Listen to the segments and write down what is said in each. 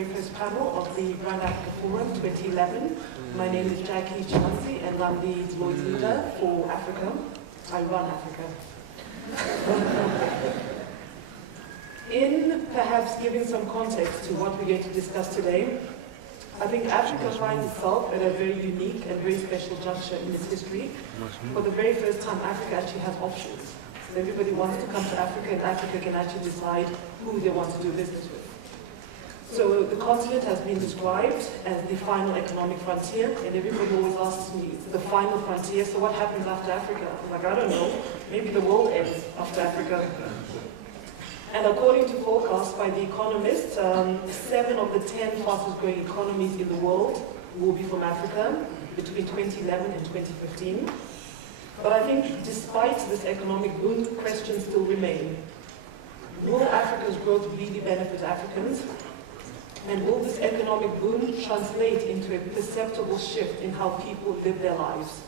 very first panel of the Grand Africa Forum 2011. My name is Chimhanzi, and I'm the Deloitte leader for Africa. I run Africa. In perhaps giving some context to what we're going to discuss today, I think Africa finds itself at a very unique and very special juncture in its history. For the very first time, Africa actually has options. So everybody wants to come to Africa, and Africa can actually decide who they want to do business with. So the continent has been described as the final economic frontier, and everybody always asks me, it's the final frontier, so what happens after Africa? I'm like, I don't know, maybe the world ends after Africa. And according to forecasts by the economists, 7 of the 10 fastest growing economies in the world will be from Africa between 2011 and 2015. But I think despite this economic boom, questions still remain. Will Africa's growth really benefit Africans? And will this economic boom translate into a perceptible shift in how people live their lives?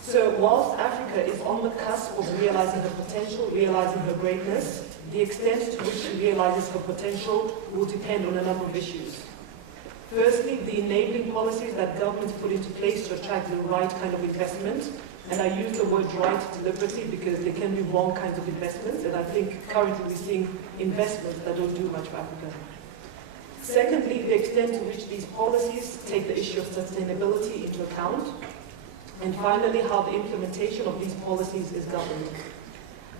So whilst Africa is on the cusp of realizing her potential, realizing her greatness, the extent to which she realizes her potential will depend on a number of issues. Firstly, the enabling policies that governments put into place to attract the right kind of investment. And I use the word right deliberately because there can be wrong kinds of investments, and I think currently we're seeing investments that don't do much for Africa. Secondly, the extent to which these policies take the issue of sustainability into account. And finally, how the implementation of these policies is governed.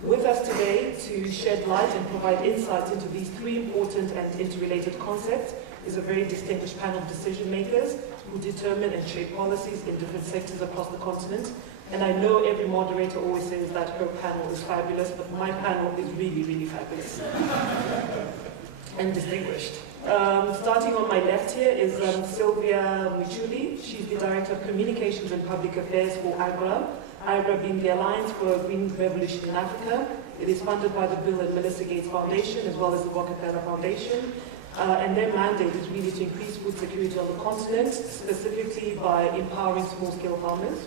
With us today to shed light and provide insights into these 3 important and interrelated concepts is a very distinguished panel of decision makers who determine and shape policies in different sectors across the continent. And I know every moderator always says that her panel is fabulous, but my panel is really, really fabulous and distinguished. Starting on my left here is Sylvia Michuli. She's the Director of Communications and Public Affairs for AGRA. AGRA being the Alliance for a Green Revolution in Africa. It is funded by the Bill and Melinda Gates Foundation as well as the Rockefeller Foundation. And their mandate is really to increase food security on the continent, specifically by empowering small-scale farmers.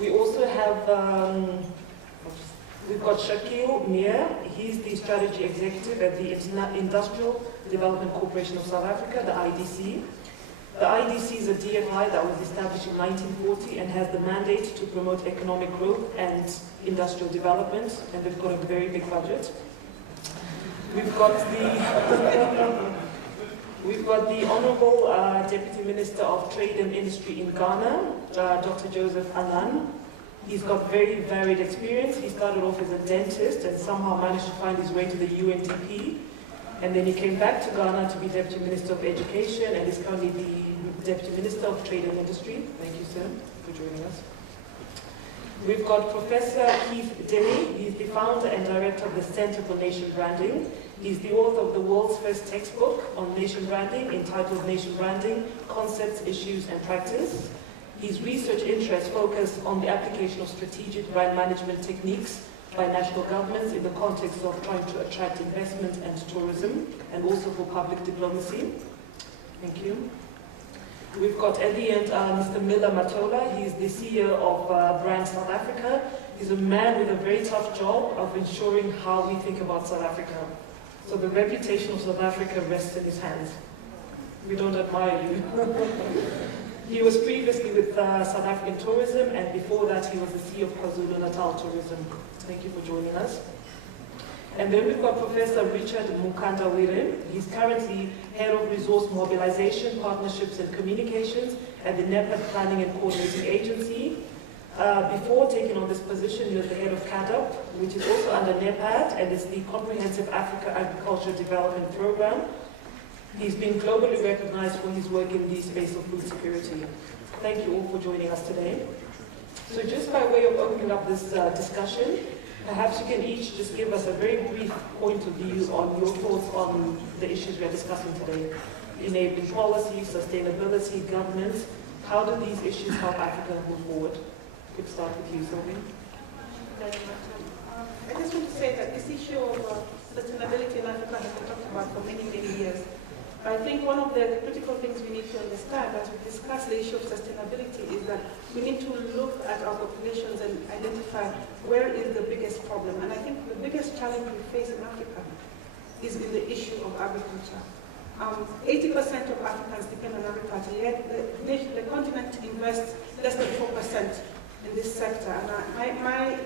We also have, we've got Shakil Mir. He's the Strategy Executive at the Industrial Development Corporation of South Africa, the IDC. The IDC is a DFI that was established in 1940 and has the mandate to promote economic growth and industrial development, and they've got a very big budget. We've got the Honorable Deputy Minister of Trade and Industry in Ghana, Dr. Joseph Annan. He's got very varied experience. He started off as a dentist and somehow managed to find his way to the UNDP. And then he came back to Ghana to be Deputy Minister of Education and is currently the Deputy Minister of Trade and Industry. Thank you, sir, for joining us. We've got Professor Dinnie. He's the founder and director of the Center for Nation Branding. He's the author of the world's first textbook on nation branding entitled Nation Branding, Concepts, Issues and Practice. His research interests focus on the application of strategic brand management techniques by national governments in the context of trying to attract investment and tourism, and also for public diplomacy. Thank you. We've got at the end Mr. Matola. He's the CEO of Brand South Africa. He's a man with a very tough job of ensuring how we think about South Africa. So the reputation of South Africa rests in his hands. We don't admire you. He was previously with South African Tourism, and before that he was the CEO of KwaZulu-Natal Tourism. Thank you for joining us. And then we've got Professor Richard Mkandawire. He's currently Head of Resource Mobilization, Partnerships and Communications at the NEPAD Planning and Coordinating Agency. Before taking on this position, he was the head of CADUP, which is also under NEPAD, and it's the Comprehensive Africa Agriculture Development Program. He's been globally recognized for his work in the space of food security. Thank you all for joining us today. So just by way of opening up this discussion, perhaps you can each just give us a very brief point of view on your thoughts on the issues we're discussing today. Enabling policy, sustainability, governance. How do these issues help Africa move forward? Could start with you, Sylvie. I just want to say that this issue of sustainability in Africa has been talked about for many, many years. I think one of the critical things we need to understand as we discuss the issue of sustainability is that we need to look at our populations and identify where is the biggest problem. And I think the biggest challenge we face in Africa is in the issue of agriculture. 80% of Africans depend on agriculture, yet the continent invests less than 4% in this sector. And my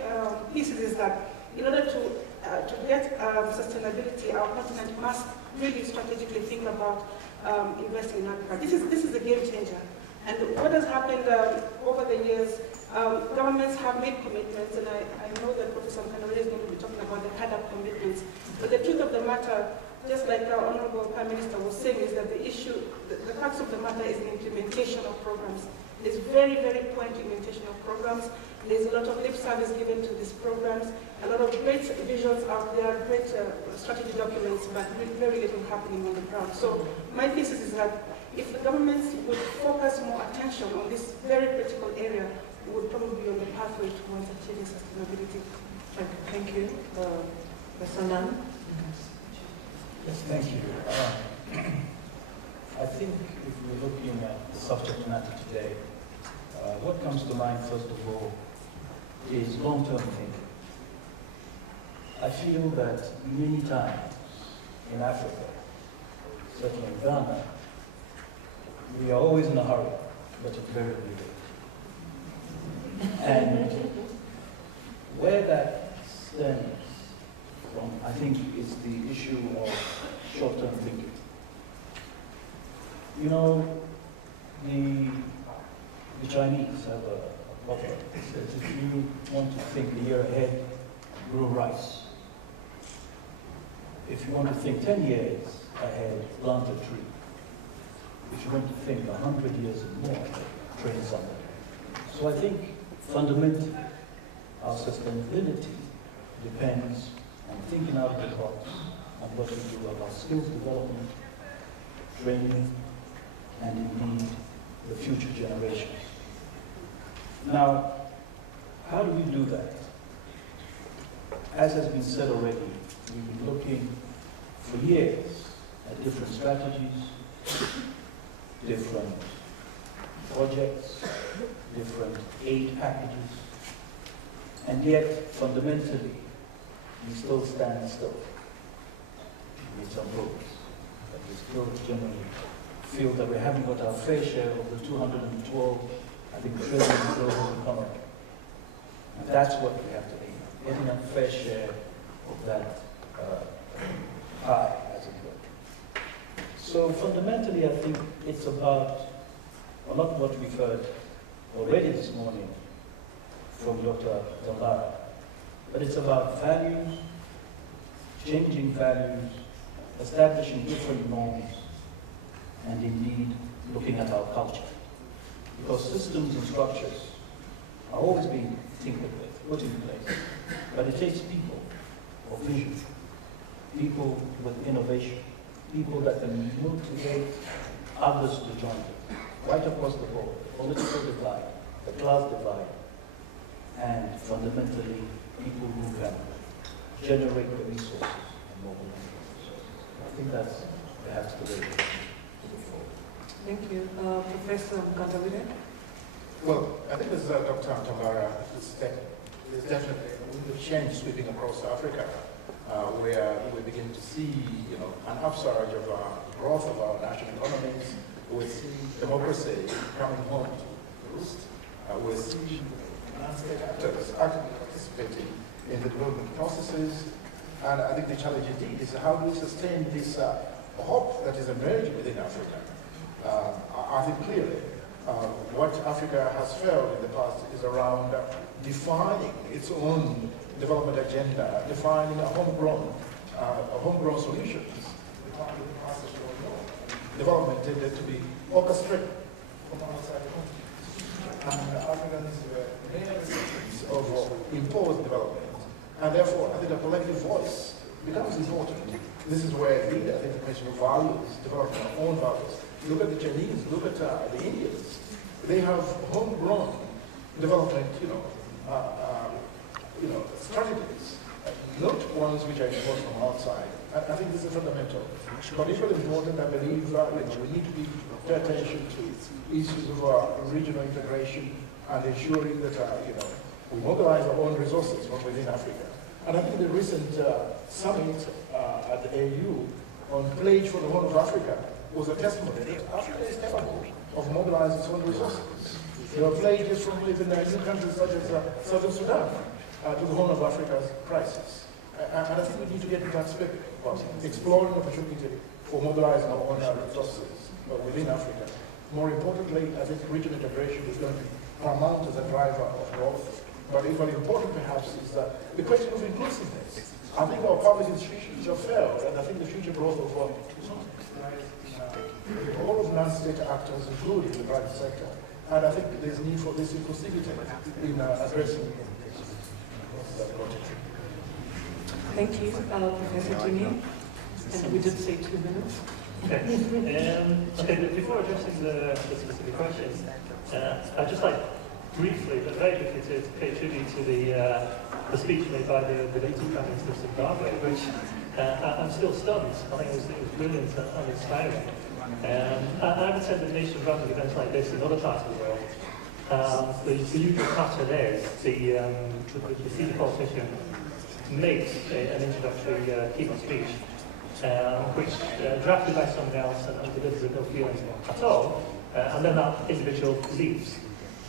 thesis is that in order to get sustainability, our continent must really strategically think about investing in agriculture. This is a game changer. And what has happened over the years, governments have made commitments, and I know that Professor Mkandawire is going to be talking about the CADAP commitments. But the truth of the matter, just like our Honorable Prime Minister was saying, is that the issue, the facts of the matter is the implementation of programs. There's very, very poor implementation of programs. There's a lot of lip service given to these programs, a lot of great visions out there, great strategy documents, but very little happening on the ground. So my thesis is that if the governments would focus more attention on this very critical area, we would probably be on the pathway towards achieving sustainability. Thank you. Mr. Annan? Yes, thank you. I think if we're looking at the subject matter today, what comes to mind first of all is long-term thinking. I feel that many times in Africa, certainly in Ghana, we are always in a hurry, but it's very late. And where that stems from, I think, is the issue of short-term thinking. You know, the Chinese have a proverb that says, if you want to think a year ahead, grow rice. If you want to think 10 years ahead, plant a tree. If you want to think 100 years and more, train somebody. So I think fundamentally, our sustainability depends on thinking out of the box, on what we do about skills development, training, and indeed the future generations. Now, how do we do that? As has been said already, we've been looking for years at different strategies, different projects, different aid packages, and yet fundamentally we still stand still. We made some progress, but we still generally feel that we haven't got our fair share of the 212, I think, trillion global economy. And that's what we have to aim at, getting a fair share of that pie, as it were. So fundamentally, I think it's about a lot of what we've heard already this morning from Dr. Zambara, but it's about values, changing values, establishing different norms, and indeed looking at our culture. Because systems and structures are always being tinkered with, put in place, but it takes people of vision, people with innovation, people that can motivate others to join them, right across the board, the political divide, the class divide, and fundamentally people who can generate the resources and mobilize the resources. I think that's perhaps the way to move forward. Thank you. Professor Mkandawire? Well, I think as Dr. Mkandawire said, there's definitely a change sweeping across Africa, where we begin to see, an upsurge of growth of our national economies. We see democracy coming home to roost. We see non-state actors actively participating in the development processes. And I think the challenge indeed is how do we sustain this hope that is emerging within Africa. I think clearly what Africa has failed in the past is around defining its own development agenda, defining a homegrown solutions. Development tended to be orchestrated from outside the country. And Africans were many recipients of imposed development. And therefore, I think a collective voice becomes important. This is where indeed, I think the question of values, developing our own values. Look at the Chinese, look at the Indians. They have homegrown development, strategies, not ones which are imposed from outside. I think this is fundamental. But equally important, I believe that we need to pay attention to issues of regional integration and ensuring that we mobilize our own resources from within Africa. And I think the recent summit at the AU on pledge for the whole of Africa was a testimony that Africa is capable of mobilizing its own resources. There were pledges from even new countries such as Southern Sudan to the whole of Africa's crisis. And I think we need to get into that spirit of exploring the opportunity for mobilizing our own resources within Africa. More importantly, I think regional integration is going to be paramount as a driver of growth. But equally important, perhaps, is the question of inclusiveness. I think our public institutions have failed, and I think the future growth of all of non-state actors, including the private sector. And I think there's need for this inclusivity in addressing that project. Thank you, Professor Dinnie. And we did say 2 minutes. Okay, before addressing the specific questions, I'd just like briefly, but very briefly, to pay tribute to the speech made by the Deputy Prime Minister of Zimbabwe, which I'm still stunned. I think it was brilliant and inspiring. I've attended nation-building events like this in other parts of the world. The usual pattern is the senior politician makes an introductory keynote speech, which drafted by someone else and delivers with no feelings at all, and then that individual leaves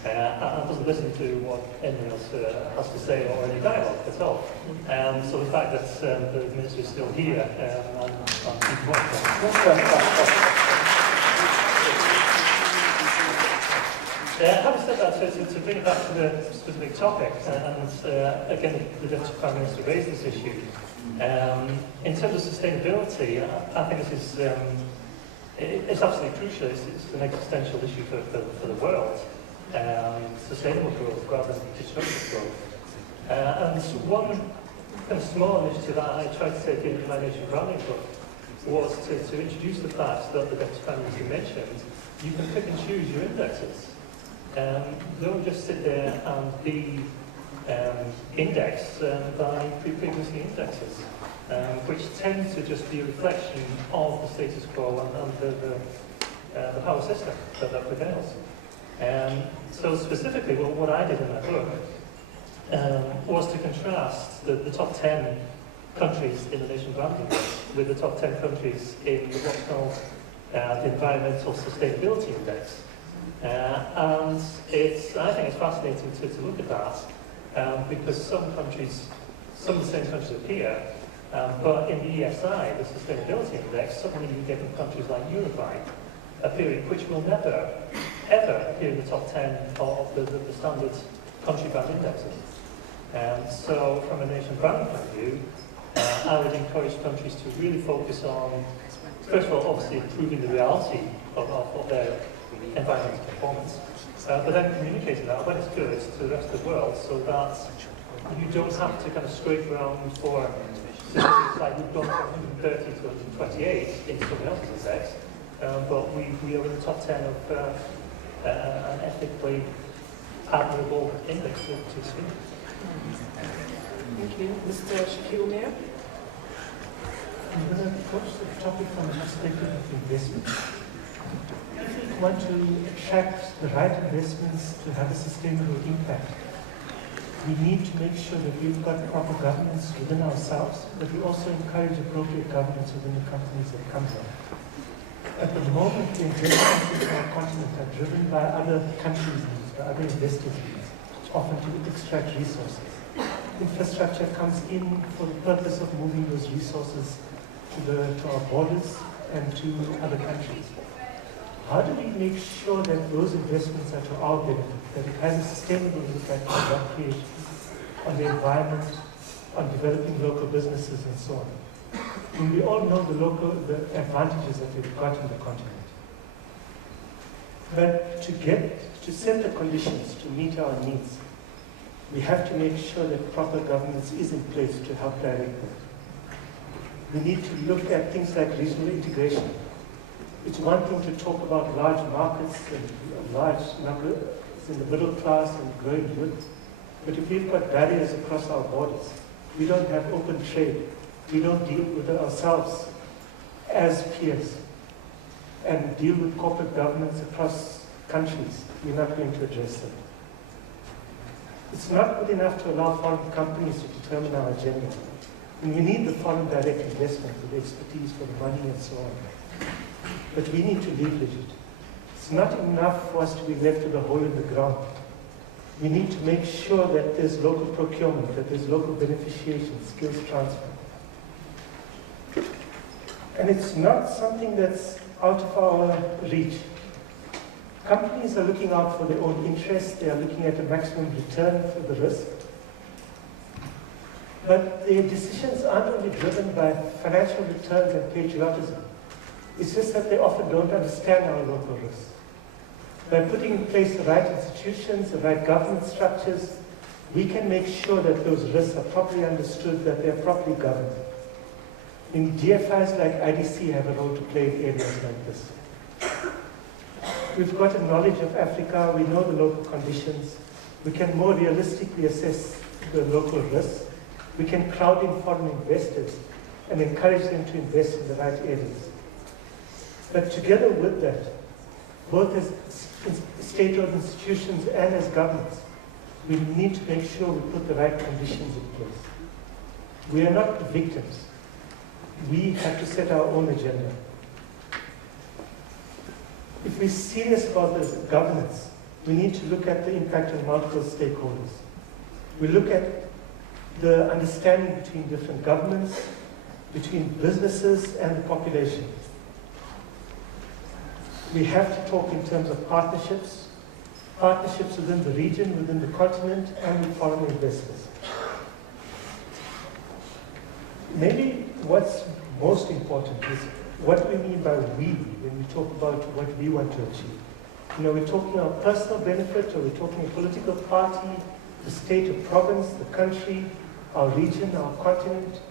and doesn't listen to what anyone else has to say or any dialogue at all. So the fact that the minister is still here and keep working. Having said that, to bring it back to the specific topic, and again, the Deputy Prime Minister raised this issue. In terms of sustainability, I think this is it's absolutely crucial. It's an existential issue for the world. Sustainable growth rather than destructive growth. And one kind of small initiative that I tried to take in my nation branding book was to introduce the fact that the Deputy Prime Minister mentioned you can pick and choose your indexes. Don't just sit there and be indexed by pre-existing indexes, which tend to just be a reflection of the status quo and the power system that prevails. So specifically, what I did in that book was to contrast the top 10 countries in the nation branding with the top 10 countries in what's called the Environmental Sustainability Index. And I think it's fascinating to look at that because some of the same countries appear, but in the ESI, the Sustainability Index, suddenly you get countries like Uruguay appearing, which will never, ever appear in the top 10 of the standard country brand indexes. So from a nation brand point of view, I would encourage countries to really focus on, first of all, obviously improving the reality of their environmental performance, but then communicating that when it's good to the rest of the world so that you don't have to kind of scrape around for statistics like we've gone from 130 to 128 in someone else's index, but we are in the top 10 of an ethically admirable index to speak. Thank you. Mr. Shakil Mayor? I'm going to approach the topic from the perspective of investment. If we want to attract the right investments to have a sustainable impact, we need to make sure that we've got proper governance within ourselves, but we also encourage appropriate governance within the companies that come from. At the moment, the investments in our continent are driven by other countries' needs, by other investors' needs, often to extract resources. Infrastructure comes in for the purpose of moving those resources to our borders and to other countries. How do we make sure that those investments are to our benefit, that it has a sustainable impact on job creation, on the environment, on developing local businesses and so on? And we all know the advantages that we've got in the continent. But to set the conditions to meet our needs, we have to make sure that proper governance is in place to help direct them. We need to look at things like regional integration. It's one thing to talk about large markets and large numbers in the middle class and growing youth, but if we've got barriers across our borders, we don't have open trade, we don't deal with ourselves as peers, and deal with corporate governance across countries, we're not going to address them. It's not good enough to allow foreign companies to determine our agenda. And we need the foreign direct investment for the expertise, for the money and so on. But we need to leverage it. It's not enough for us to be left with a hole in the ground. We need to make sure that there's local procurement, that there's local beneficiation, skills transfer. And it's not something that's out of our reach. Companies are looking out for their own interests. They are looking at a maximum return for the risk. But their decisions aren't only driven by financial returns and patriotism. It's just that they often don't understand our local risks. By putting in place the right institutions, the right governance structures, we can make sure that those risks are properly understood, that they are properly governed. And DFIs like IDC have a role to play in areas like this. We've got a knowledge of Africa, we know the local conditions, we can more realistically assess the local risks, we can crowd in foreign investors and encourage them to invest in the right areas. But together with that, both as state-owned institutions and as governments, we need to make sure we put the right conditions in place. We are not the victims. We have to set our own agenda. If we're serious about this governance, we need to look at the impact on multiple stakeholders. We look at the understanding between different governments, between businesses and the population. We have to talk in terms of partnerships, partnerships within the region, within the continent, and with foreign investors. Maybe what's most important is what do we mean by we when we talk about what we want to achieve. You know, we're talking about personal benefit, or we're talking a political party, the state or province, the country, our region, our continent.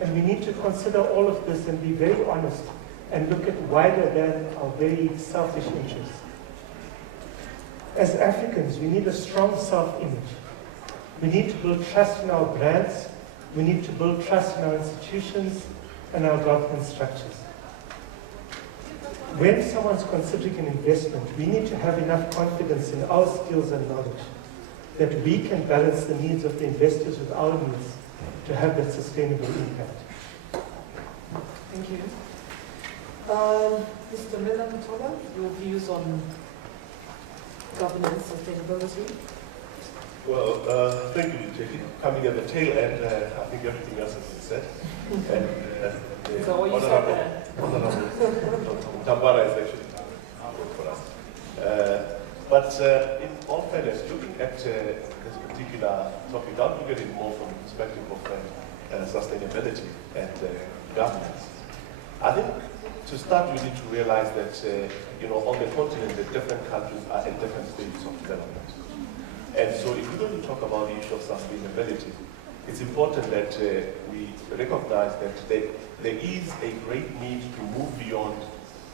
And we need to consider all of this and be very honest and look at wider than our very selfish interests. As Africans, we need a strong self-image. We need to build trust in our brands. We need to build trust in our institutions and our governance structures. When someone's considering an investment, we need to have enough confidence in our skills and knowledge that we can balance the needs of the investors with our needs to have that sustainable impact. Thank you. Mr. Matola, your views on governance, sustainability? Well, thank you, Jackie. Coming at the tail end, I think everything else has been said. And So what you said there? Honorable Tambara is actually work for us. But in all fairness, looking at this particular topic, I'll look at it more from the perspective of sustainability and governance. I think to start, we need to realize that on the continent, the different countries are at different stages of development. And so if we're going to talk about the issue of sustainability, it's important that we recognize that there is a great need to move beyond,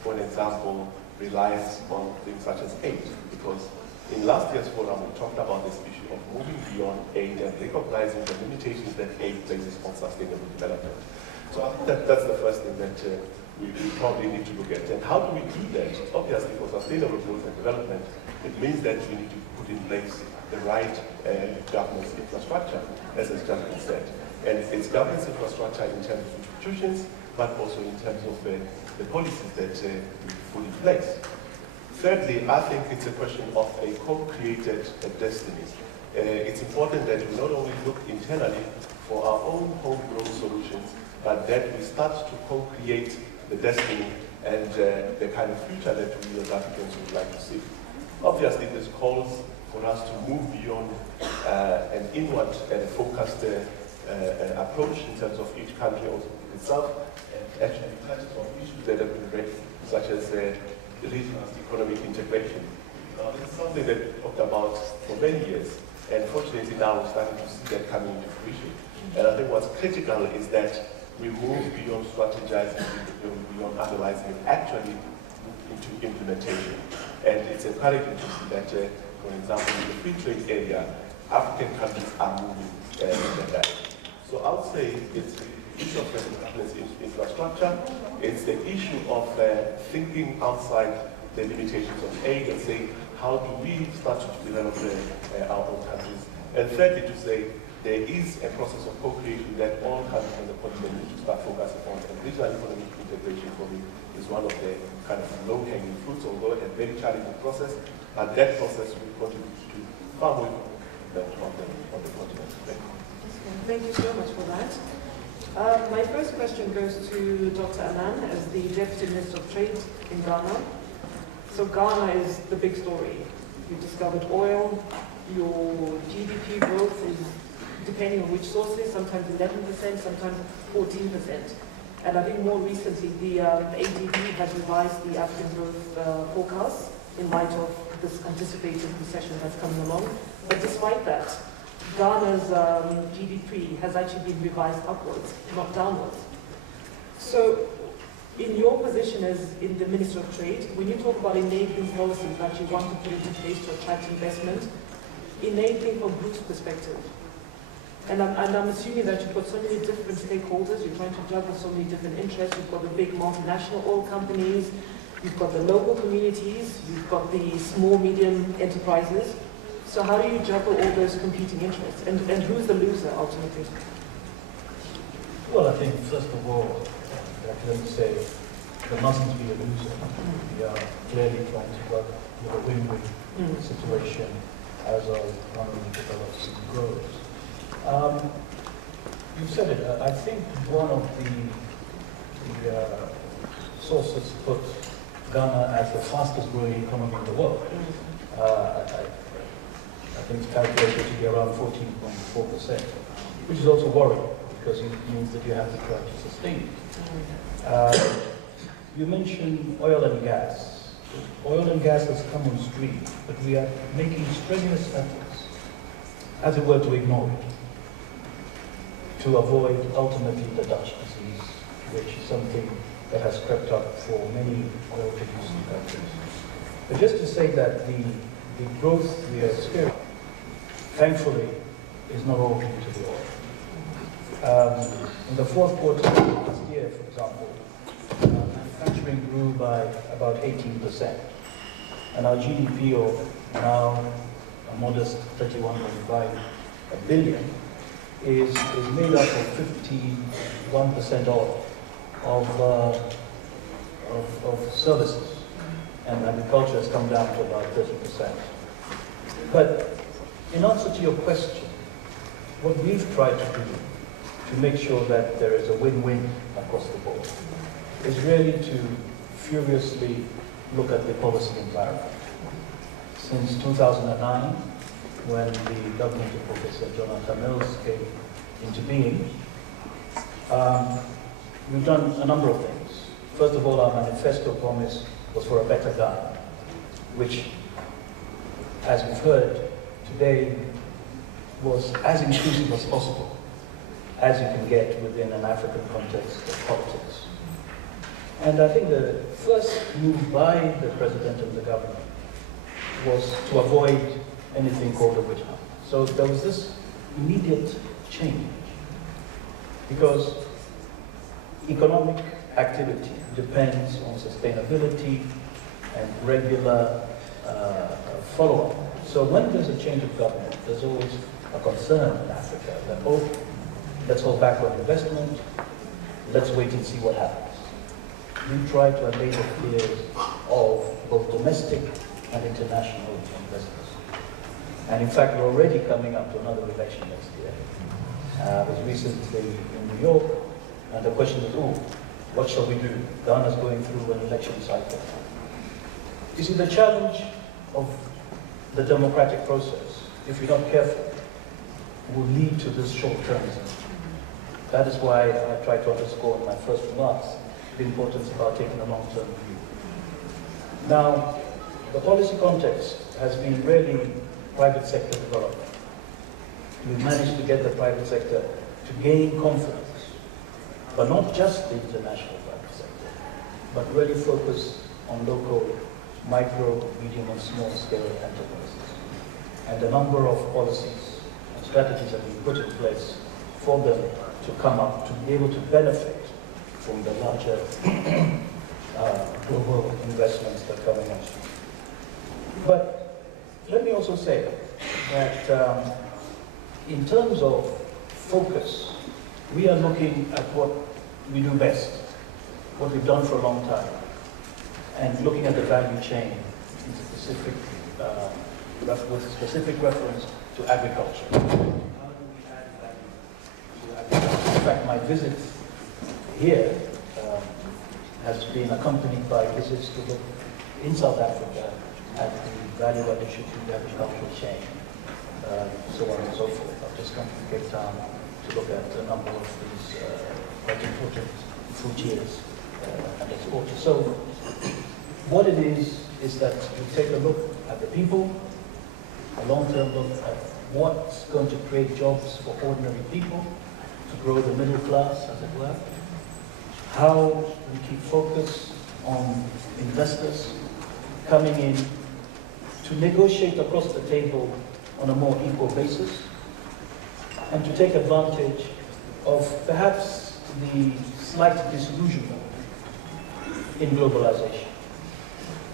for an example, reliance on things such as aid. Because in last year's forum, we talked about this issue of moving beyond aid and recognizing the limitations that aid places on sustainable development. So I think that's the first thing that we probably need to look at. And how do we do that? Obviously, for sustainable growth and development, it means that we need to put in place the right governance infrastructure, as has just been said. And it's governance infrastructure in terms of institutions, but also in terms of the policies that we put in place. Thirdly, I think it's a question of a co-created destiny. It's important that we not only look internally for our own homegrown solutions, but that we start to co-create the destiny and the kind of future that we as Africans would like to see. Obviously, this calls for us to move beyond an inward focused approach in terms of each country itself, and actually touch on issues that have been raised, such as regional economic integration. This is something that we talked about for many years, and fortunately now we're starting to see that coming into fruition. And I think what's critical is that we move beyond strategizing, beyond analyzing, and actually move into implementation. And it's encouraging to see that, for example, in the free trade area, African countries are moving in that. So I would say it's the issue of governance infrastructure, it's the issue of thinking outside the limitations of aid and saying, how do we start to develop our own countries? And thirdly, to say, there is a process of co-creation that all countries on the continent need to start focusing on. And regional economic integration for me is one of the kind of low-hanging fruits, although a very challenging process. And that process will contribute to far more than on the continent. Thank you so much for that. My first question goes to Dr. Annan as the Deputy Minister of Trade in Ghana. So Ghana is the big story. You discovered oil, your GDP growth is, depending on which sources, sometimes 11%, sometimes 14%. And I think more recently, the ADB has revised the African growth forecast in light of this anticipated recession that's coming along. But despite that, Ghana's GDP has actually been revised upwards, not downwards. So, in your position as in the Minister of Trade, when you talk about enabling policies that you want to put into place to attract investment, enabling from whose perspective? And I'm assuming that you've got so many different stakeholders, you're trying to juggle so many different interests. You've got the big multinational oil companies, you've got the local communities, you've got the small, medium enterprises. So how do you juggle all those competing interests? And who's the loser, ultimately? Well, I think, first of all, let me say, there mustn't be a loser. We are clearly trying to work with a win-win situation as our economy develops and grows. You said it. I think one of the sources put Ghana as the fastest growing economy in the world. I think it's calculated to be around 14.4%, which is also worrying because it means that you have to try to sustain it. You mentioned oil and gas. Oil and gas has come on stream, but we are making strenuous efforts, as it were, to ignore it, to avoid ultimately the Dutch disease, which is something that has crept up for many oil-producing countries. But just to say that the growth we are experiencing, thankfully, is not all due to the oil. In the fourth quarter of last year, for example, manufacturing grew by about 18%, and our GDP of now a modest 31.5 billion is made up of 51% of services, and agriculture has come down to about 30%. But in answer to your question, what we've tried to do to make sure that there is a win-win across the board is really to furiously look at the policy environment. Since 2009, when the government of Professor Jonathan Mills came into being, we've done a number of things. First of all, our manifesto promise was for a better Ghana, which, as we've heard today, was as inclusive as possible, as you can get within an African context of politics. And I think the first move by the President and the government was to avoid anything called a witch hunt. So there was this immediate change, because economic activity depends on sustainability and regular follow-up. So when there's a change of government, there's always a concern in Africa that, oh, let's hold back on investment, let's wait and see what happens. We try to allay the fears of both domestic and international investors. And in fact, we're already coming up to another election next year. I was recently in New York, and the question is, oh, what shall we do? Ghana's going through an election cycle. You see, the challenge of the democratic process, if we're not careful, will lead to this short-termism. That is why I tried to underscore in my first remarks the importance about taking a long-term view. Now, the policy context has been really private sector development. We've managed to get the private sector to gain confidence, but not just the international private sector, but really focus on local, micro, medium, and small-scale enterprises. And a number of policies and strategies have been put in place for them to come up, to be able to benefit from the larger global investments that are coming on. But let me also say that in terms of focus, we are looking at what we do best, what we've done for a long time, and looking at the value chain in specific, with specific reference to agriculture. How do we add value to agriculture? In fact, my visit here has been accompanied by visits to look in South Africa at the value addition to the agricultural chain, so on and so forth. I've just come to Cape Town to look at a number of these quite important fruitiers and exporters. So what it is that we take a look at the people, a long-term look at what's going to create jobs for ordinary people, to grow the middle class, as it were, how we keep focus on investors coming in to negotiate across the table on a more equal basis, and to take advantage of perhaps the slight disillusionment in globalization.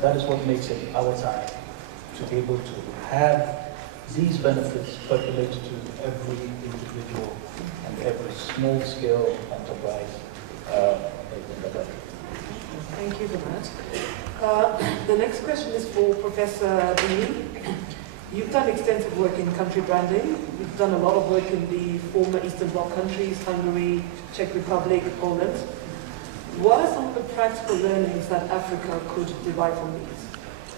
That is what makes it our time to be able to have these benefits percolate to every individual and every small-scale enterprise in the country. Thank you for that. The next question is for Professor Dinnie. You've done extensive work in country branding. You've done a lot of work in the former Eastern Bloc countries, Hungary, Czech Republic, Poland. What are some of the practical learnings that Africa could derive from these?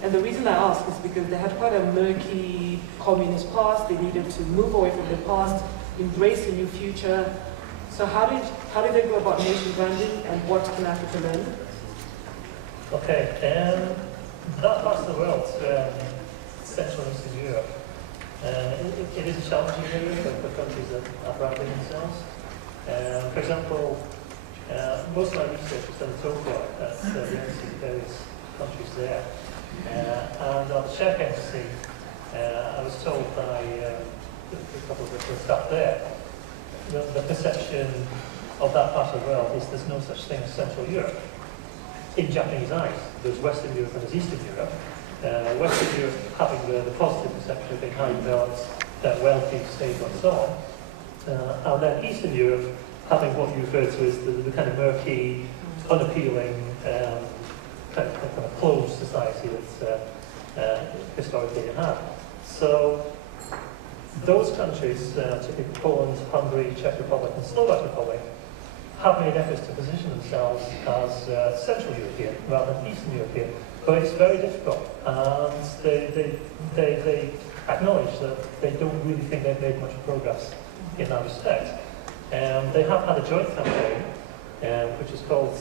And the reason I ask is because they had quite a murky communist past. They needed to move away from the past, embrace a new future. So how did they go about nation branding, and what can Africa learn? Okay, that part of the world, Central and Eastern Europe, it is a challenging area for countries that are branding themselves. For example, most of my research was done in Togo, at the embassy of various countries there. And on the Czech embassy, I was told by a couple of the staff there, the perception of that part of the world is there's no such thing as Central Europe. In Japanese eyes, there's Western Europe and there's Eastern Europe. Western Europe having the positive perception of being highly developed, wealthy, stable, and so on. And then Eastern Europe having what you refer to as the kind of murky, unappealing, kind of closed society that's historically had. So those countries, particularly Poland, Hungary, Czech Republic, and Slovak Republic, have made efforts to position themselves as Central European rather than Eastern European. But it's very difficult, and they acknowledge that they don't really think they've made much progress in that respect. They have had a joint campaign, which is called,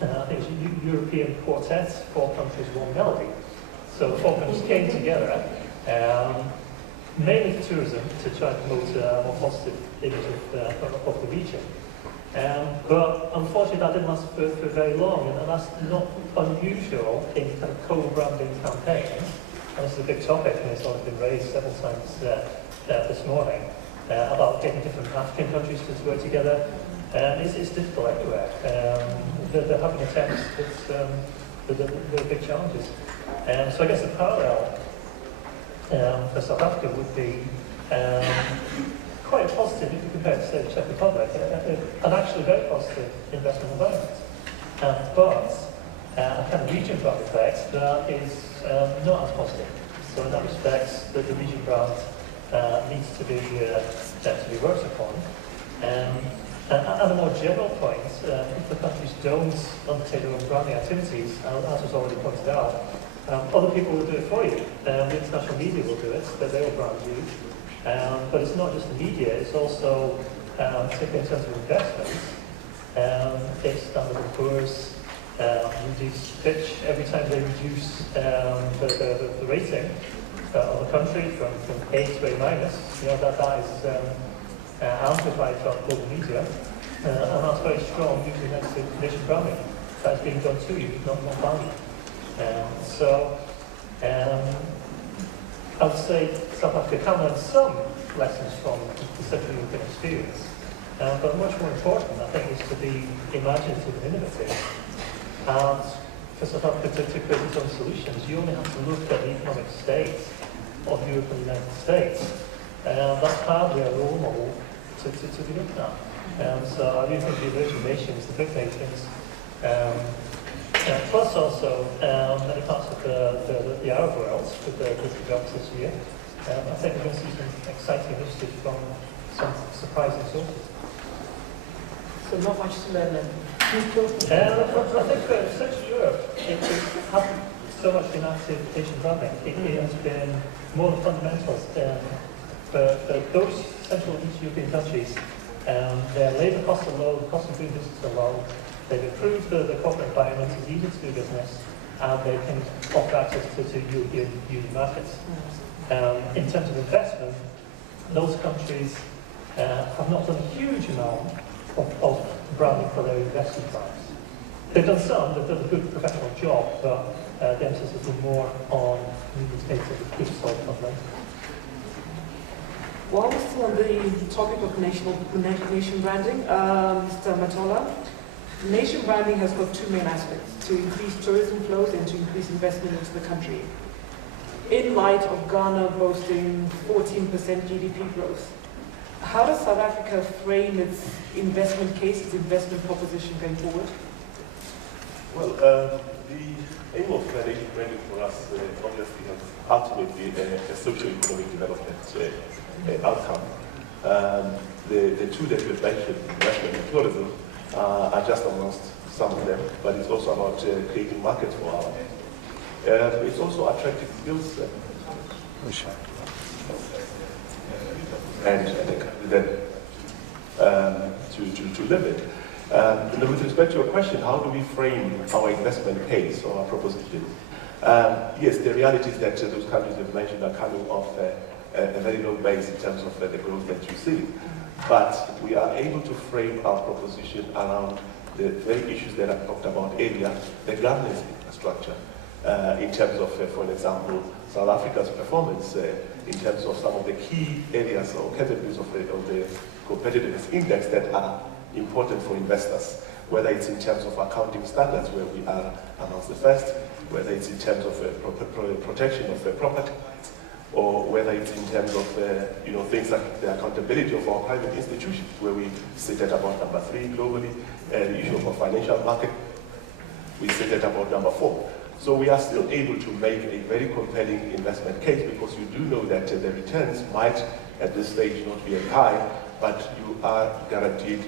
I think it's European Quartet, 4 countries, 1 melody. So 4 countries came together, mainly for tourism, to try and promote a more positive image of the region. But unfortunately that didn't last for very long, and that's not unusual in kind of co-branding campaigns. And this is a big topic, and it's already been raised several times this morning, about getting different African countries to work together. It's difficult everywhere. They're having attempts, but they're big challenges. So I guess the parallel for South Africa would be quite positive if you compare it to, say, the Czech Republic, and actually very positive investment environment. But a kind of region brand effect that is not as positive. So in that respect, the region brand needs to be worked upon. And a more general point, if the countries don't undertake their own branding activities, as was already pointed out, other people will do it for you. The international media will do it, but they will brand you. But it's not just the media, it's also, particularly in terms of investments, it's Standard & Poor's, Moody's, Fitch, every time they reduce the rating of a country from A to A minus, that is amplified from global media, and that's very strong, usually next to nation branding. That's being done to you, not by you. So I would say South Africa can learn some lessons from the Central European experience, but much more important, I think, is to be imaginative and innovative. And for South Africa to create its own solutions, you only have to look at the economic state of Europe and the United States that's hardly a role model to be looking at. So I do think the emerging nations, the big nations, plus also many parts of the Arab world with the jobs this year, I think we're going to see some exciting initiatives from some surprising sources. So not much to learn then. I think for Central Europe, it hasn't so much been active nation building. It has been more the fundamentals. For those Central and East European countries, their labour costs are low, the cost of doing business are low, they've improved the corporate environment, it's easy to do business, and they can offer access to European Union markets. In terms of investment, those countries have not done a huge amount of branding for their investment plans. They've done some, they've done a good professional job, but the emphasis has been more on the states of the good solid fundamentals. While we're still on the topic of nation branding, Mr. Matola, nation branding has got two main aspects: to increase tourism flows and to increase investment into the country. In light of Ghana boasting 14% GDP growth, how does South Africa frame its investment case, its investment proposition going forward? Well, the aim of nation branding for us obviously has ultimately a socio-economic development outcome. The two that you mentioned, investment and tourism, are just amongst some of them, but it's also about creating markets for our it's also attracting skills and the country then to live in. And with respect to your question, how do we frame our investment case or our proposition? Yes, the reality is that those countries you've mentioned are coming off a very low base in terms of the growth that you see. But we are able to frame our proposition around the very issues that I talked about earlier, the governance infrastructure, in terms of, for example, South Africa's performance, in terms of some of the key areas or categories of the competitiveness index that are important for investors, whether it's in terms of accounting standards, where we are amongst the first, whether it's in terms of protection of property rights, or whether it's in terms of things like the accountability of our private institutions, where we sit at about number 3 globally, the issue of our financial market, we sit at about number 4. So we are still able to make a very compelling investment case, because you do know that the returns might at this stage not be as high, but you are guaranteed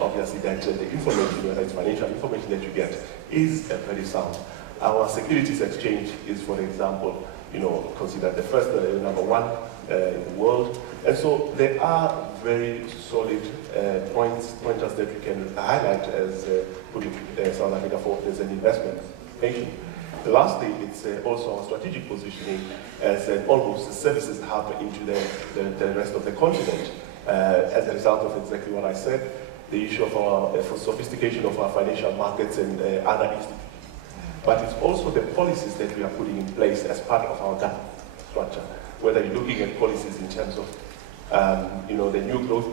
obviously that the information, whether it's financial information that you get, is very sound. Our securities exchange is, for example, considered the first, number 1 in the world. And so there are very solid pointers that we can highlight as putting South Africa forward as an investment nation. Lastly, it's also our strategic positioning as an almost a services hub into the rest of the continent. As a result of exactly what I said, the issue of our sophistication of our financial markets and other institutions. But it's also the policies that we are putting in place as part of our governance structure. Whether you're looking at policies in terms of, the new growth,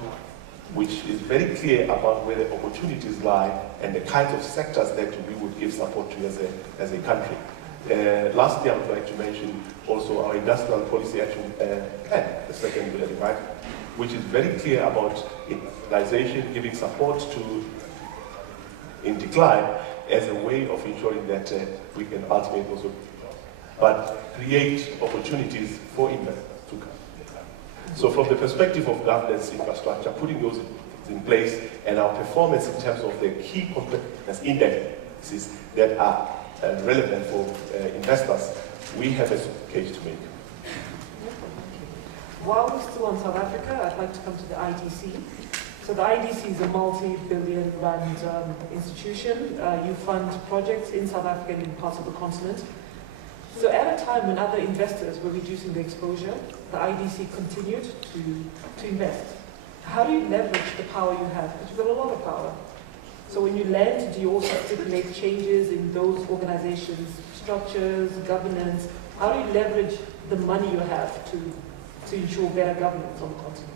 which is very clear about where the opportunities lie and the kinds of sectors that we would give support to as a country. Lastly, I would like to mention also our industrial policy action plan, the second right, which is very clear about industrialization, giving support to in decline as a way of ensuring that we can ultimately also, but create opportunities for investors to come. So from the perspective of governance infrastructure, putting those in place and our performance in terms of the key competitiveness indexes that are relevant for investors, we have a case to make. While we're still on South Africa, I'd like to come to the IDC. So the IDC is a multi-billion rand institution. You fund projects in South Africa and in parts of the continent. So at a time when other investors were reducing their exposure, the IDC continued to invest. How do you leverage the power you have? Because you've got a lot of power. So when you lend, do you also stipulate changes in those organizations' structures, governance? How do you leverage the money you have to ensure better governance on the continent?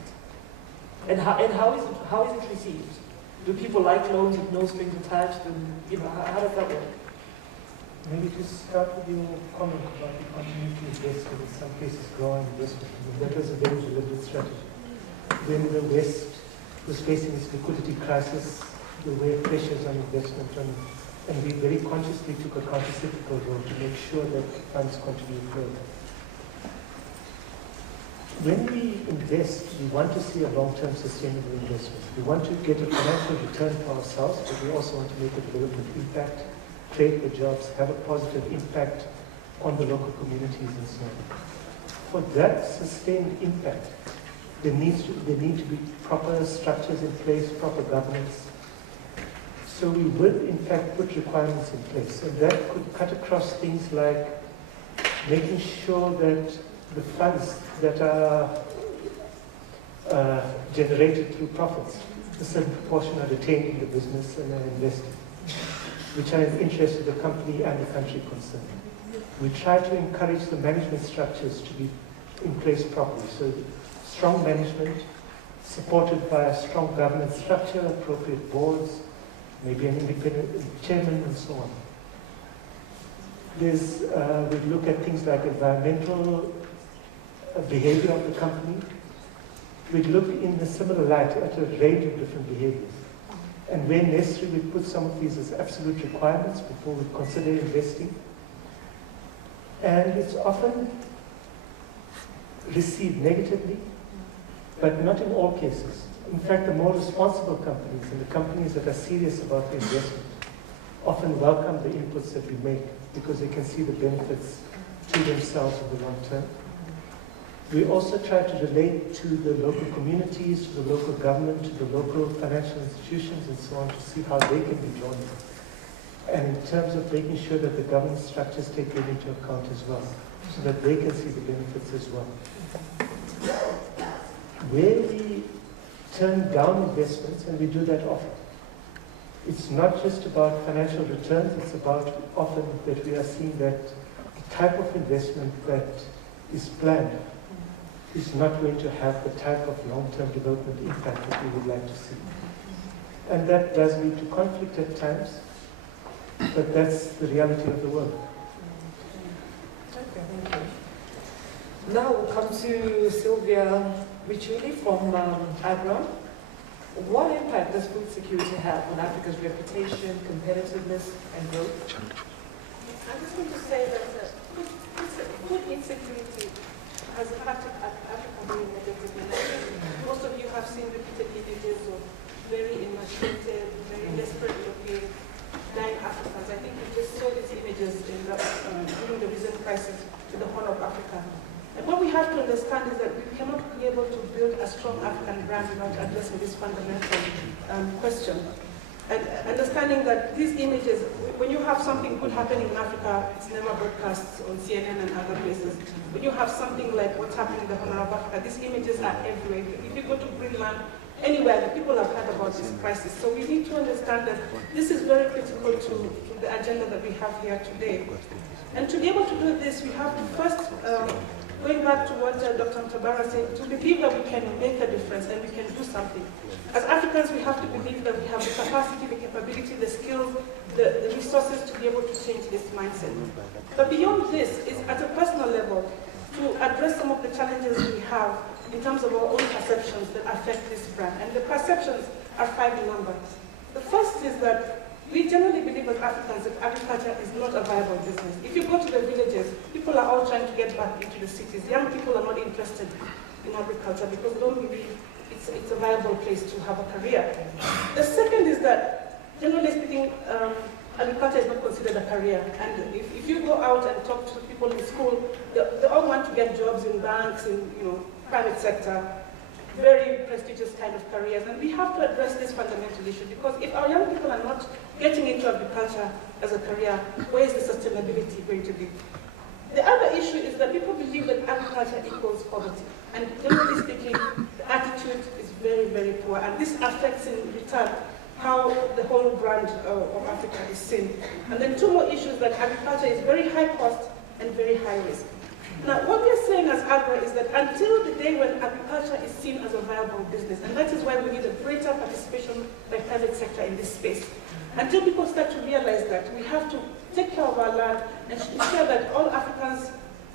And how is it received? Do people like loans with no strings attached? And how does that work? Maybe to start with your comment about the continuity to invest and in some cases growing investment. I mean, that was a very deliberate strategy. When the West was facing its liquidity crisis, there were pressures on investment, and we very consciously took a counter-cyclical role to make sure that funds continue growing. When we invest, we want to see a long-term sustainable investment. We want to get a financial return for ourselves, but we also want to make a development impact, create the jobs, have a positive impact on the local communities and so on. For that sustained impact, there need to be proper structures in place, proper governance. So we would, in fact, put requirements in place. And that could cut across things like making sure that the funds that are generated through profits, a certain proportion are retained in the business and are invested, which are in interest of the company and the country concerned. We try to encourage the management structures to be in place properly. So strong management, supported by a strong governance structure, appropriate boards, maybe an independent chairman, and so on. We look at things like environmental behavior of the company. We look in a similar light at a range of different behaviors. And when necessary, we put some of these as absolute requirements before we consider investing. And it's often received negatively, but not in all cases. In fact, the more responsible companies and the companies that are serious about the investment often welcome the inputs that we make because they can see the benefits to themselves in the long term. We also try to relate to the local communities, to the local government, to the local financial institutions and so on to see how they can be drawn in. And in terms of making sure that the governance structures take them into account as well, so that they can see the benefits as well. Where we turn down investments, and we do that often, it's not just about financial returns, it's about often that we are seeing that the type of investment that is planned is not going to have the type of long-term development impact that we would like to see. And that does lead to conflict at times, but that's the reality of the world. Okay, thank you. Now we'll come to Sylvia Richuli from AGRA. What impact does food security have on Africa's reputation, competitiveness, and growth? I just want to say that food insecurity has impacted Africa very negatively. Most of you have seen repeated images of very emaciated, very desperate looking, dying Africans. I think we just saw these images during the recent crisis to the Horn of Africa. And what we have to understand is that we cannot be able to build a strong African brand without addressing this fundamental question. And understanding that these images, when you have something good happening in Africa, it's never broadcast on CNN and other places. When you have something like what's happening in the Horn of Africa, these images are everywhere. If you go to Greenland, anywhere, the people have heard about this crisis. So we need to understand that this is very critical to the agenda that we have here today. And to be able to do this, we have to first, going back to what Dr. Mkandawire said, to believe that we can make a difference and we can do something. As Africans, we have to believe that we have the capacity, the capability, the skills, the resources to be able to change this mindset. But beyond this is at a personal level to address some of the challenges we have in terms of our own perceptions that affect this brand. And the perceptions are 5 in number. The first is that we generally believe as Africans that agriculture is not a viable business. If you go to the villages, people are all trying to get back into the cities. Young people are not interested in agriculture because they don't believe it's a viable place to have a career. The second is that, generally speaking, agriculture is not considered a career. And if you go out and talk to people in school, they all want to get jobs in banks, in private sector, very prestigious kind of careers. And we have to address this fundamental issue because if our young people are not getting into agriculture as a career, where is the sustainability going to be? The other issue is that people believe that agriculture equals poverty. And generally speaking, the attitude is very, very poor. And this affects in return how the whole brand of Africa is seen. And then 2 more issues, that agriculture is very high cost and very high risk. Now, what we are saying as AGRA is that until the day when agriculture is seen as a viable business, and that is why we need a greater participation by private sector in this space, until people start to realize that we have to take care of our land and ensure that all Africans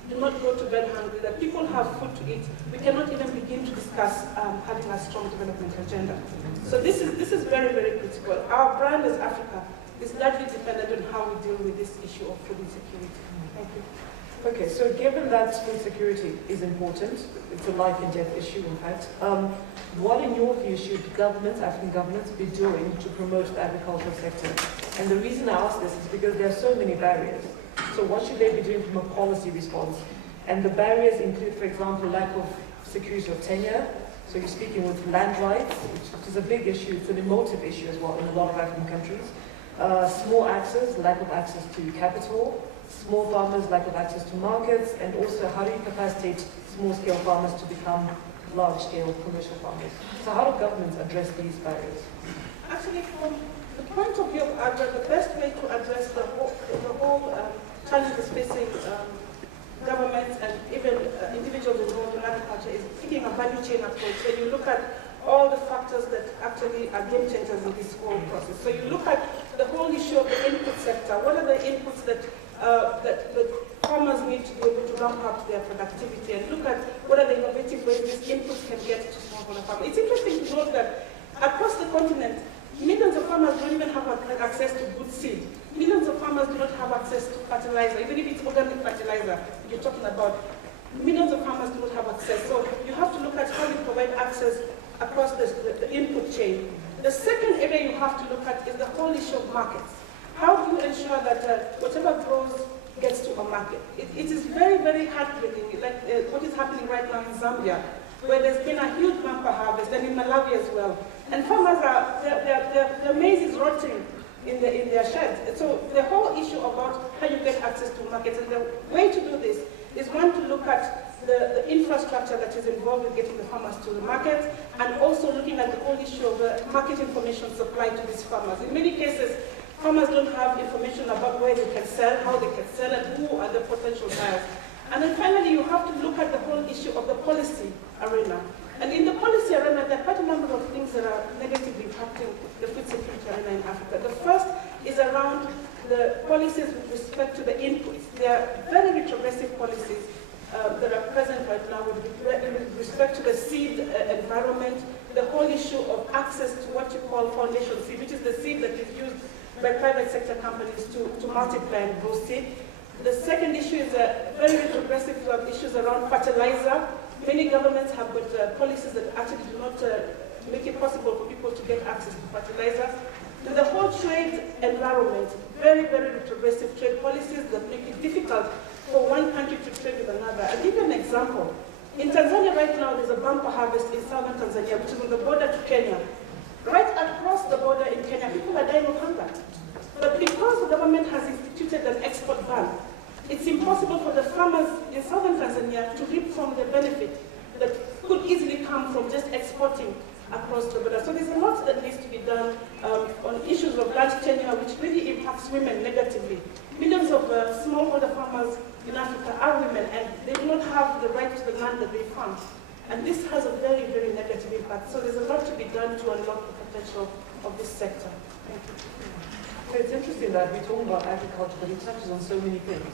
do not go to bed hungry, that people have food to eat, we cannot even begin to discuss having a strong development agenda. So this is very, very critical. Our brand as Africa is largely dependent on how we deal with this issue of food insecurity. Thank you. Okay, so given that food security is important, it's a life and death issue in fact, what in your view should governments, African governments, be doing to promote the agricultural sector? And the reason I ask this is because there are so many barriers. So what should they be doing from a policy response? And the barriers include, for example, lack of security of tenure. So you're speaking with land rights, which is a big issue. It's an emotive issue as well in a lot of African countries. Small access, lack of access to capital. Small farmers, lack of access to markets, and also how do you capacitate small-scale farmers to become large-scale commercial farmers? So how do governments address these barriers? Actually, from the point of view of AGRA, the best way to address the whole challenges facing governments and even individuals involved in agriculture is taking a value chain approach. So you look at all the factors that actually are game changers in this whole process. So you look at the whole issue of the input sector. What are the inputs that the farmers need to be able to ramp up their productivity, and look at what are the innovative ways these inputs can get to smallholder farmers. It's interesting to note that across the continent, millions of farmers don't even have access to good seed. Millions of farmers do not have access to fertilizer, even if it's organic fertilizer you're talking about. Millions of farmers do not have access. So you have to look at how you provide access across the input chain. The second area you have to look at is the whole issue of markets. How do you ensure that whatever grows gets to a market? It is very, very heartbreaking, like what is happening right now in Zambia, where there's been a huge bumper harvest, and in Malawi as well. And farmers their maize is rotting in their sheds. So the whole issue about how you get access to markets, and the way to do this is one, to look at the infrastructure that is involved with getting the farmers to the market, and also looking at the whole issue of market information supply to these farmers. In many cases, farmers don't have information about where they can sell, how they can sell, and who are the potential buyers. And then finally, you have to look at the whole issue of the policy arena. And in the policy arena, there are quite a number of things that are negatively impacting the food security arena in Africa. The first is around the policies with respect to the inputs. There are very retrogressive policies that are present right now with respect to the seed environment, the whole issue of access to what you call foundation seed, which is the seed that is used by private sector companies to multiply and grow seed. The second issue is very retrogressive issues around fertilizer. Many governments have got policies that actually do not make it possible for people to get access to fertilizer. And the whole trade environment, very, very retrogressive trade policies that make it difficult for one country to trade with another. I'll give you an example. In Tanzania right now, there's a bumper harvest in southern Tanzania, which is on the border to Kenya. Right across the border in Kenya, people are dying of hunger. But because the government has instituted an export ban, it's impossible for the farmers in southern Tanzania to reap from the benefit that could easily come from just exporting across the border. So there's a lot that needs to be done on issues of land tenure, which really impacts women negatively. Millions of smallholder farmers in Africa are women, and they do not have the right to the land that they farm. And this has a very, very negative impact. So there's a lot to be done to unlock the potential of this sector. Thank you. So it's interesting that we're talking about agriculture, but it touches on so many things.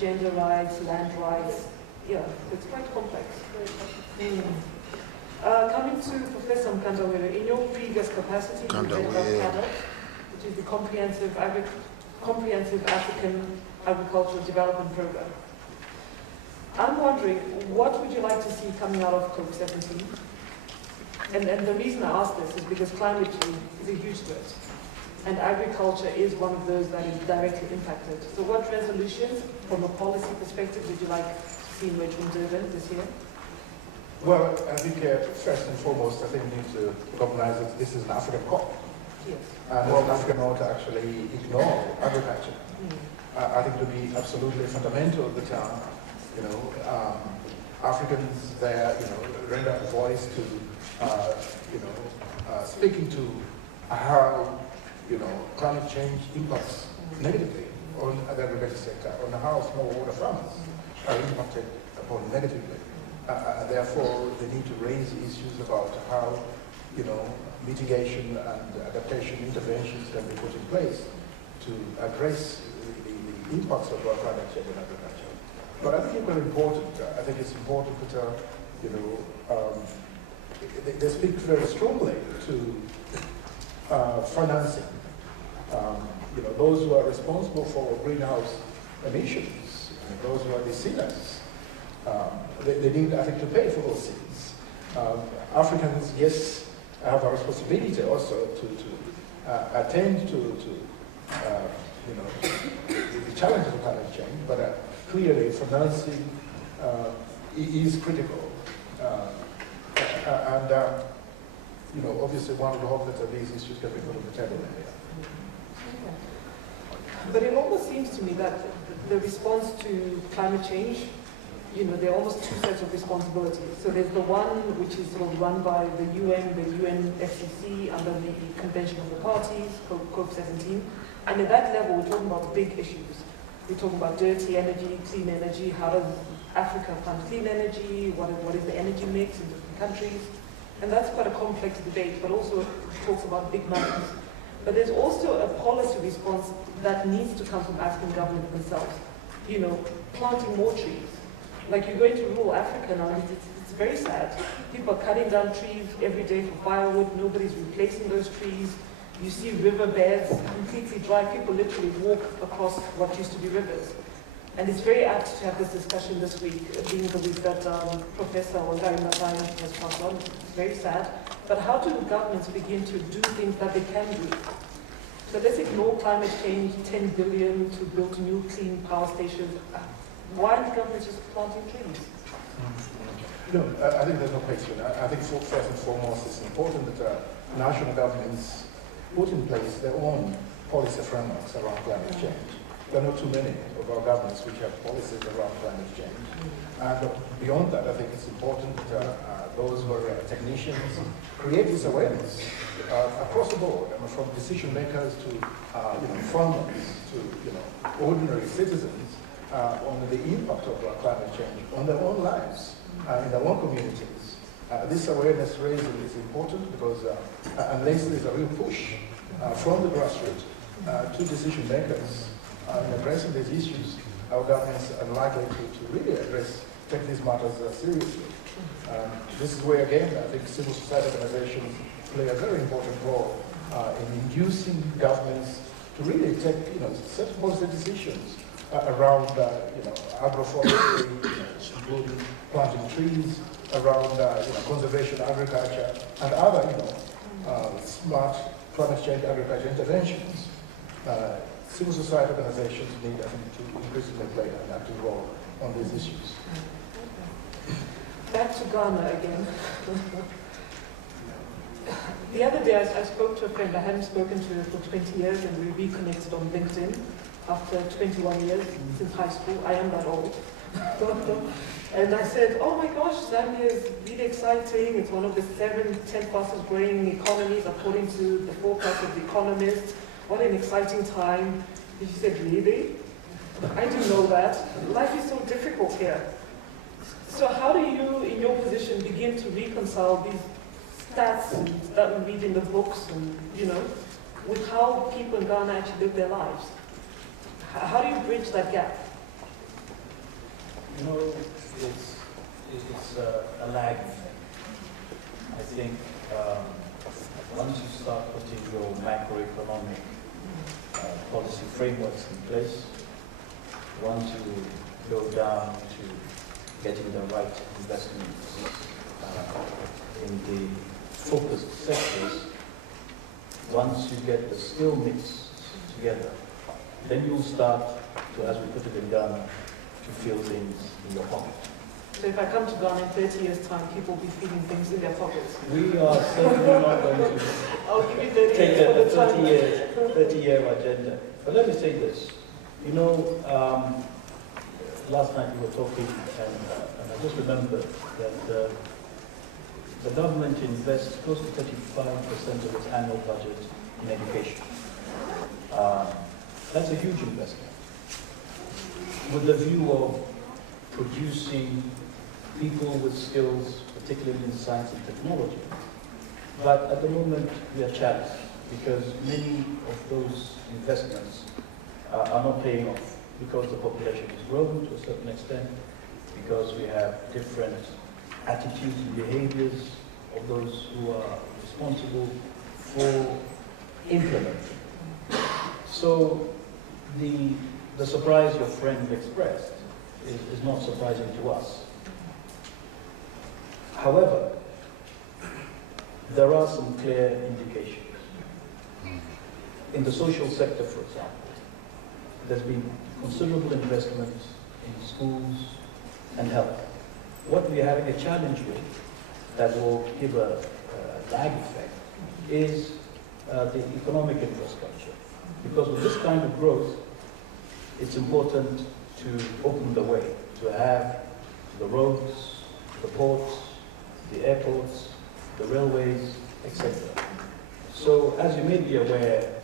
Gender rights, land rights. Yeah, it's quite complex. Coming to Professor Mkandawire, in your previous capacity, you head up Qhena, which is the Comprehensive African Agricultural Development Program. I'm wondering, what would you like to see coming out of COP17? And the reason I ask this is because climate change is a huge threat. And agriculture is one of those that is directly impacted. So what resolutions, from a policy perspective, would you like to see emerge from Durban this year? Well, I think first and foremost, I think we need to recognize that this is an African COP. Yes. And it's an African law to actually ignore agriculture. I think it would be absolutely fundamental that Africans there, render a voice to, speaking to how, climate change impacts negatively on the agriculture sector, on how smallholder farmers are impacted upon negatively. Therefore, they need to raise issues about how, mitigation and adaptation interventions can be put in place to address the impacts of climate change in agriculture. But I think it's very important. I think it's important that, they speak very strongly to financing. Those who are responsible for greenhouse emissions, those who are the sinners, they need, I think, to pay for those things. Africans, yes, have a responsibility also to attend to the challenges of climate change, but clearly financing is critical. Obviously one would hope that these issues can be put on the table. But it almost seems to me that the response to climate change, there are almost two sets of responsibilities. So there's the one which is sort of run by the UN FCC under the Convention of the Parties, COP17. And at that level, we're talking about big issues. We're talking about dirty energy, clean energy. How does Africa fund clean energy? What is the energy mix in different countries? And that's quite a complex debate, but also talks about big numbers. But there's also a policy response that needs to come from African governments themselves. Planting more trees. Like you go into rural Africa now, it's very sad. People are cutting down trees every day for firewood. Nobody's replacing those trees. You see riverbeds completely dry. People literally walk across what used to be rivers. And it's very apt to have this discussion this week, being the week that Professor Ngongi has passed on. It's very sad. But how do governments begin to do things that they can do? So let's ignore climate change, 10 billion to build new clean power stations. Why aren't governments just planting trees? No, I think there's no question. I think first and foremost it's important that national governments put in place their own policy frameworks around climate change. There are not too many of our governments which have policies around climate change. And beyond that, I think it's important that those who are technicians create this awareness across the board, from decision makers to farmers to ordinary citizens on the impact of climate change on their own lives, in their own communities. This awareness raising is important because unless there's a real push from the grassroots to decision makers in addressing these issues, our governments are likely to really take these matters seriously. This is where, again, I think civil society organizations play a very important role in inducing governments to really take certain policy decisions around agroforestry, including planting trees, around conservation agriculture, and other smart climate change agriculture interventions. Civil society organizations need, I think, to increasingly play an active role on these issues. Back to Ghana again. The other day I spoke to a friend I hadn't spoken to her for 20 years, and we reconnected on LinkedIn after 21 years since high school. I am that old. And I said, oh my gosh, Zambia is really exciting. It's one of the 10 fastest growing economies according to the forecast of The Economist. What an exciting time. And she said, really? I do know that. Life is so difficult here. So how do you, in your position, begin to reconcile these stats that we read in the books and, with how people in Ghana actually live their lives? How do you bridge that gap? It's a lag. I think once you start putting your macroeconomic policy frameworks in place, once you go down to getting the right investments in the focused sectors, once you get the skill mix together, then you'll start to, as we put it in Ghana, to feel things in your pocket. So if I come to Ghana in 30 years' time, people will be feeling things in their pockets. We are certainly not going to I'll give you 30 take years for a the 30-year agenda. But let me say this. Last night we were talking, and I just remembered that the government invests close to 35% of its annual budget in education. That's a huge investment. with the view of producing people with skills, particularly in science and technology. But at the moment, we are challenged because many of those investments are not paying off because the population has grown to a certain extent, because we have different attitudes and behaviors of those who are responsible for implementing. So the surprise your friend expressed is not surprising to us. However, there are some clear indications. In the social sector, for example, there's been considerable investment in schools and health. What we're having a challenge with that will give a lag effect is the economic infrastructure. Because with this kind of growth, it's important to open the way, to have the roads, the ports, the airports, the railways, etc. So as you may be aware,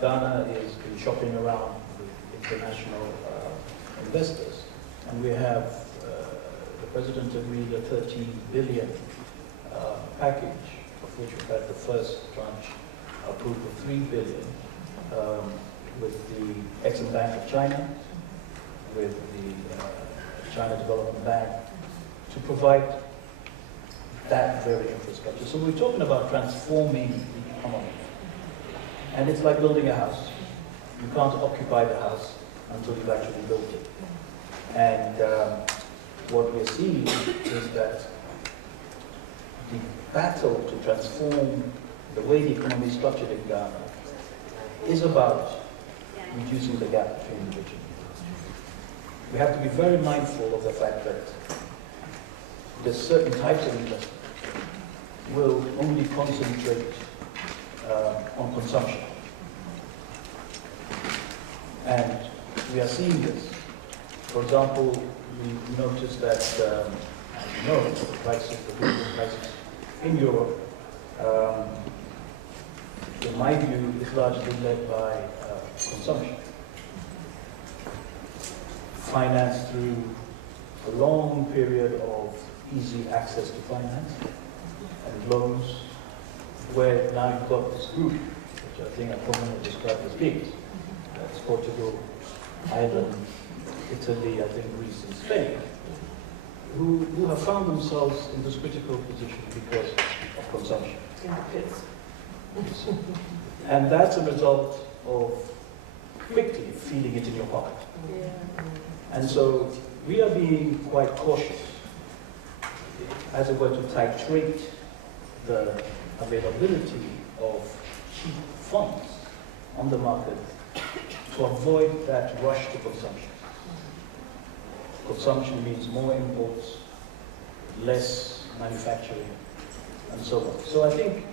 Ghana has been shopping around with international investors, and we have the President agreed a 13 billion package, of which we've had the first tranche approved for 3 billion, with the Exim Bank of China, with the China Development Bank, to provide that very infrastructure. So we're talking about transforming the economy. And it's like building a house. You can't occupy the house until you've actually built it. And what we're seeing is that the battle to transform the way the economy is structured in Ghana is about reducing the gap between the rich and the poor. We have to be very mindful of the fact that there's certain types of investment will only concentrate on consumption. And we are seeing this. For example, we noticed that, as you know, the crisis, the global crisis in Europe, in my view, is largely led by consumption. Financed through a long period of easy access to finance and loans, where now you've got this group, which I think I commonly describe as gigs. That's Portugal, Ireland, Italy, I think Greece and Spain, who have found themselves in this critical position because of consumption. In the pits. And that's a result of quickly feeling it in your pocket. Yeah. And so we are being quite cautious, as it were, to titrate the availability of cheap funds on the market to avoid that rush to consumption. Consumption means more imports, less manufacturing, and so on. So I think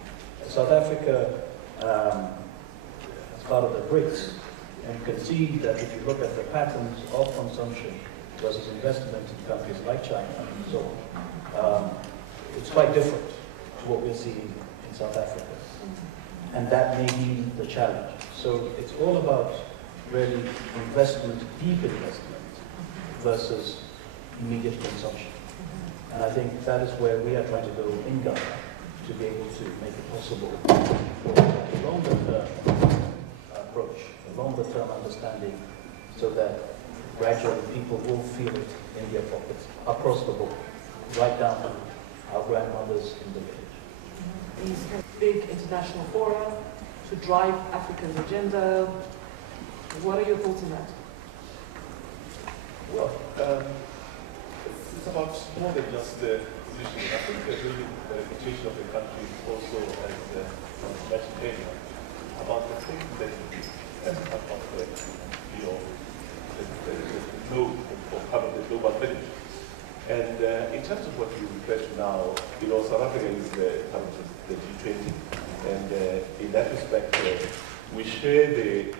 South Africa, as part of the BRICS, and you can see that if you look at the patterns of consumption versus investment in countries like China and so on, it's quite different to what we're seeing in South Africa. And that may be the challenge. So it's all about really investment, deep investment, versus immediate consumption. And I think that is where we are trying to go in Ghana, to be able to make it possible for a longer-term approach, a longer-term understanding, so that gradually people will feel it in their pockets, across the board, right down to our grandmothers in the village. These big international fora to drive Africa's agenda. What are your thoughts on that? Well, it's about more than just the positioning. I think really the reputation of the country also, as mentioned earlier, about the things that as part of the globe, or part of the global village. And in terms of what you refer to now, South Africa is part of the G20, and in that respect, we share the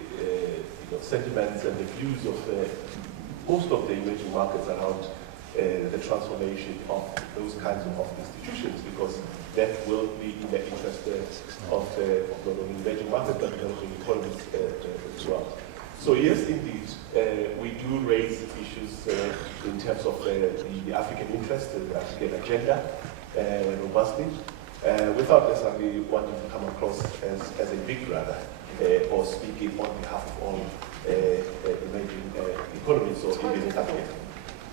sentiments and the views of most of the emerging markets around the transformation of those kinds of institutions, because that will be in the interest of not only emerging markets but developing economies throughout. So yes, indeed, we do raise issues in terms of the African interest, the African agenda, robustly, without necessarily wanting to come across as a big brother or speaking on behalf of all emerging economies or even Africa.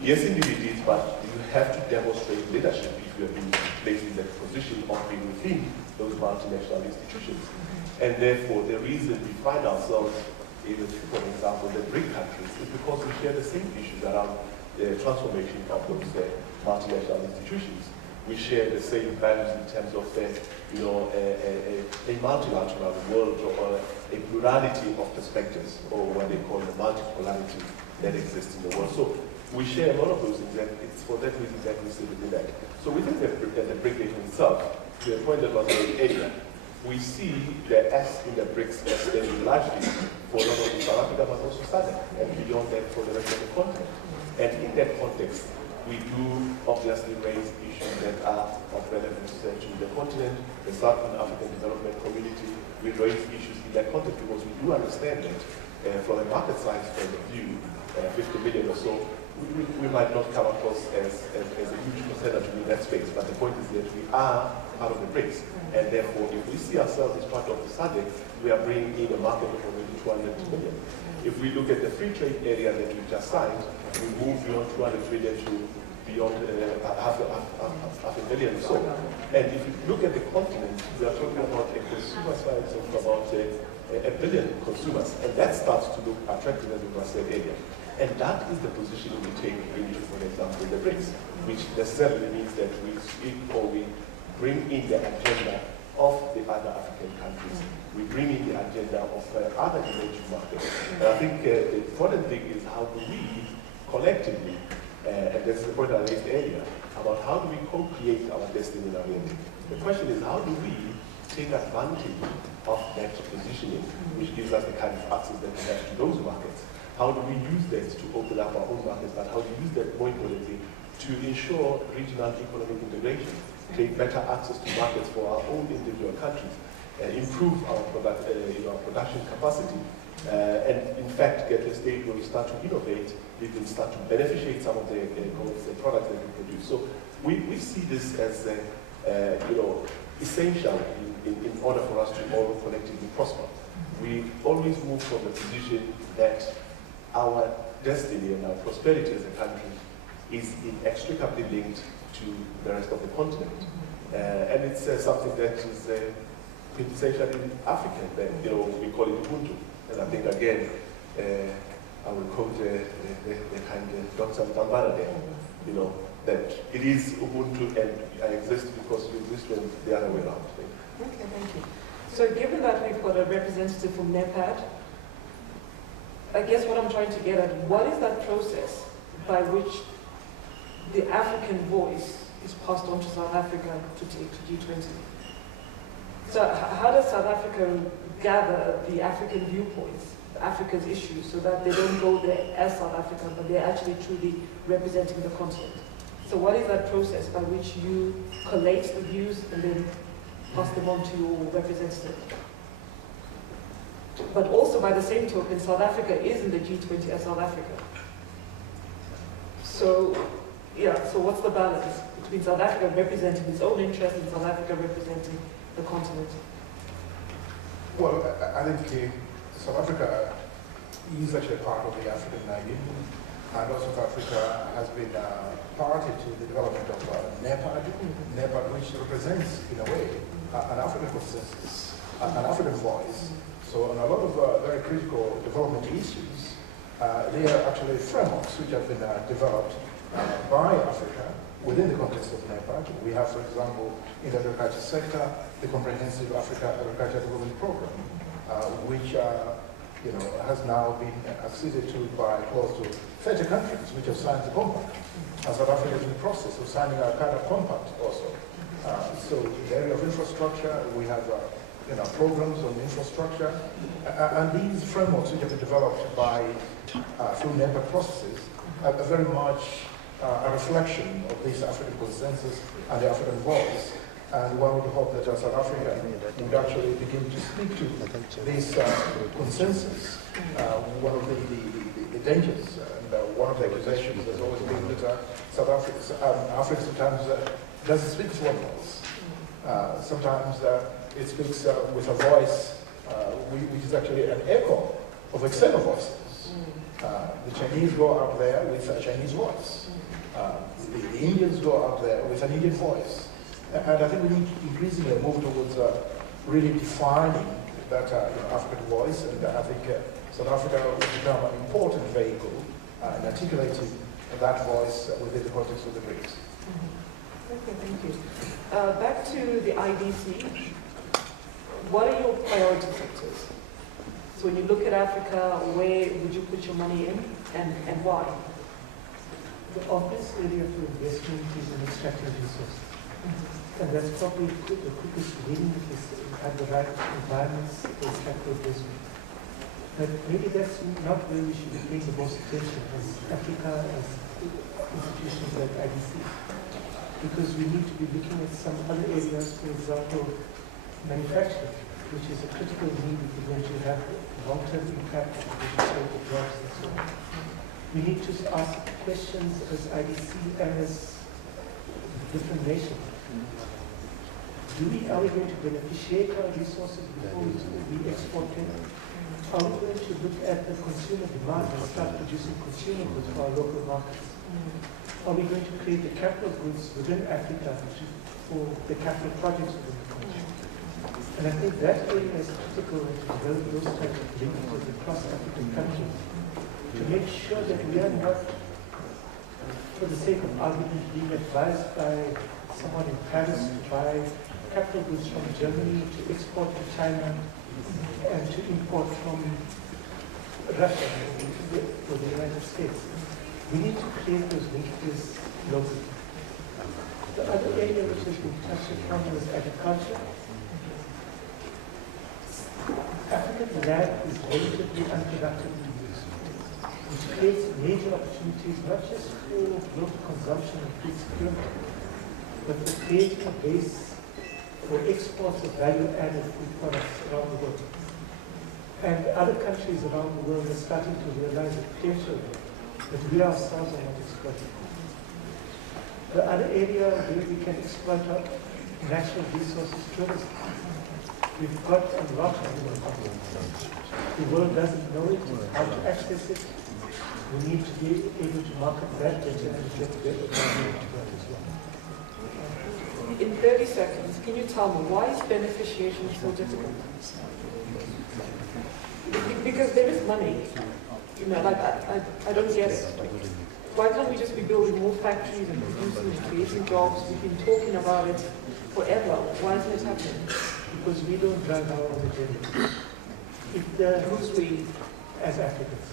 Yes, indeed it is, but you have to demonstrate leadership if you are being placed in that position of being within those multinational institutions. And therefore, the reason we find ourselves in, for example, the BRIC countries is because we share the same issues around the transformation of those multinational institutions. We share the same values in terms of a multilateral world or a plurality of perspectives, or what they call the multipolarity that exists in the world. So we share a lot of those things, and it's for that reason that we sit within that. So within the BRIC nation itself, to the point that was made earlier, we see the S in the BRICS as standing largely for not only South Africa but also SADC, and beyond that for the rest of the continent. And in that context, we do obviously raise issues that are of relevance to the continent, the Southern African Development Community. We raise issues in that context because we do understand that from a market size point of view, 50 million or so, we might not come across as a huge percentage in that space, but the point is that we are part of the BRICS, and therefore if we see ourselves as part of the SADC, we are bringing in a market of already 200 million. If we look at the free trade area that we just signed, we move beyond 200 trillion to beyond half a billion or so. And if you look at the continent, we are talking about a consumer size of about a billion consumers, and that starts to look attractive, as we said earlier. And that is the position we take into, for example, the BRICS, which necessarily means that we speak or we bring in the agenda of the other African countries. We bring in the agenda of other emerging markets. And I think the important thing is how do we collectively, and that's the point I raised earlier, about how do we co-create our destiny in our region. The question is how do we take advantage of that positioning, which gives us the kind of access that we have to those markets. How do we use that to open up our own markets, but how do we use that more importantly to ensure regional economic integration, create better access to markets for our own individual countries, improve our production capacity, and in fact get to a stage where we start to innovate, we can start to beneficiate some of the products that we produce. So we see this as essential in order for us to all collectively prosper. We always move from the position that our destiny and our prosperity as a country is inextricably linked to the rest of the continent. And it's something that is quintessentially African, that we call it Ubuntu. And I think again, I will quote the kind Dr. Mkandawire there, that it is Ubuntu and I exist because you exist when the other way around. Okay, thank you. So given that we've got a representative from NEPAD, I guess what I'm trying to get at, what is that process by which the African voice is passed on to South Africa to take to G20? So how does South Africa gather the African viewpoints, Africa's issues, so that they don't go there as South Africa, but they're actually truly representing the continent? So what is that process by which you collate the views and then pass them on to your representative? But also, by the same token, South Africa is in the G20 as South Africa. So, so what's the balance between South Africa representing its own interests and South Africa representing the continent? Well, I think South Africa is actually part of the African Union, and also South Africa has been party to the development of NEPAD, which represents, in a way, an African consensus, an African voice. So on a lot of very critical development issues, they are actually frameworks which have been developed by Africa within the context of NEPAD. We have, for example, in the agriculture sector, the Comprehensive Africa Agriculture Development Program, which has now been acceded to by close to 30 countries which have signed the compact. And South Africa is in the process of signing a kind of compact also. So in the area of infrastructure, we have programs on infrastructure, and these frameworks which have been developed by through NEPAD processes are very much a reflection of this African consensus and the African voice. And one would hope that South Africa would actually begin to speak to this consensus. One of the dangers and one of the accusations has always been that South Africa, Africa sometimes doesn't speak to one voice. Sometimes it speaks with a voice which is actually an echo of external voices. The Chinese go out there with a Chinese voice. The Indians go out there with an Indian voice. And I think we need to increasingly move towards really defining that African voice. And I think South Africa will become an important vehicle in articulating that voice within the context of the BRICS. Okay, thank you. Back to the IDC. What are your priority sectors? So when you look at Africa, where would you put your money in and why? The obvious area for investment is in extractive resources. And that's probably the quickest win if you have the right environments for extractive investment. But maybe that's not where we should be paying the most attention as Africa, as institutions like IDC. Because we need to be looking at some other areas, for example, manufacturing, which is a critical need if we're going to have long-term impact on the jobs and so on. We need to ask questions as IDC and as different nations. Are we going to beneficiate our resources before we export them? Are we going to look at the consumer demand and start producing consumer goods for our local markets? Are we going to create the capital goods within Africa for the capital projects within the country? And I think that area is critical to develop those types of linkages across African countries to make sure that we are not, for the sake of argument, being advised by someone in Paris to buy capital goods from Germany to export to China and to import from Russia or the United States. We need to create those linkages locally. The other area which has been touched upon was agriculture. African land is relatively unproductive, which creates major opportunities not just for local consumption and food security, but for creating a base for exports of value-added food products around the world. And other countries around the world are starting to realize the potential that we ourselves are not exploiting. The other area where we can exploit our natural resources is tourism. We've got a lot of it. The world doesn't know it, how to access it. We need to be able to market that better and get better value to that as well. In 30 seconds, can you tell me why is beneficiation so difficult? Because there is money. You know, like I don't get it. Why can't we just be building more factories and producing and creating jobs? We've been talking about it forever. Why isn't it happening? Because we don't drive our own agenda. Who's we as Africans?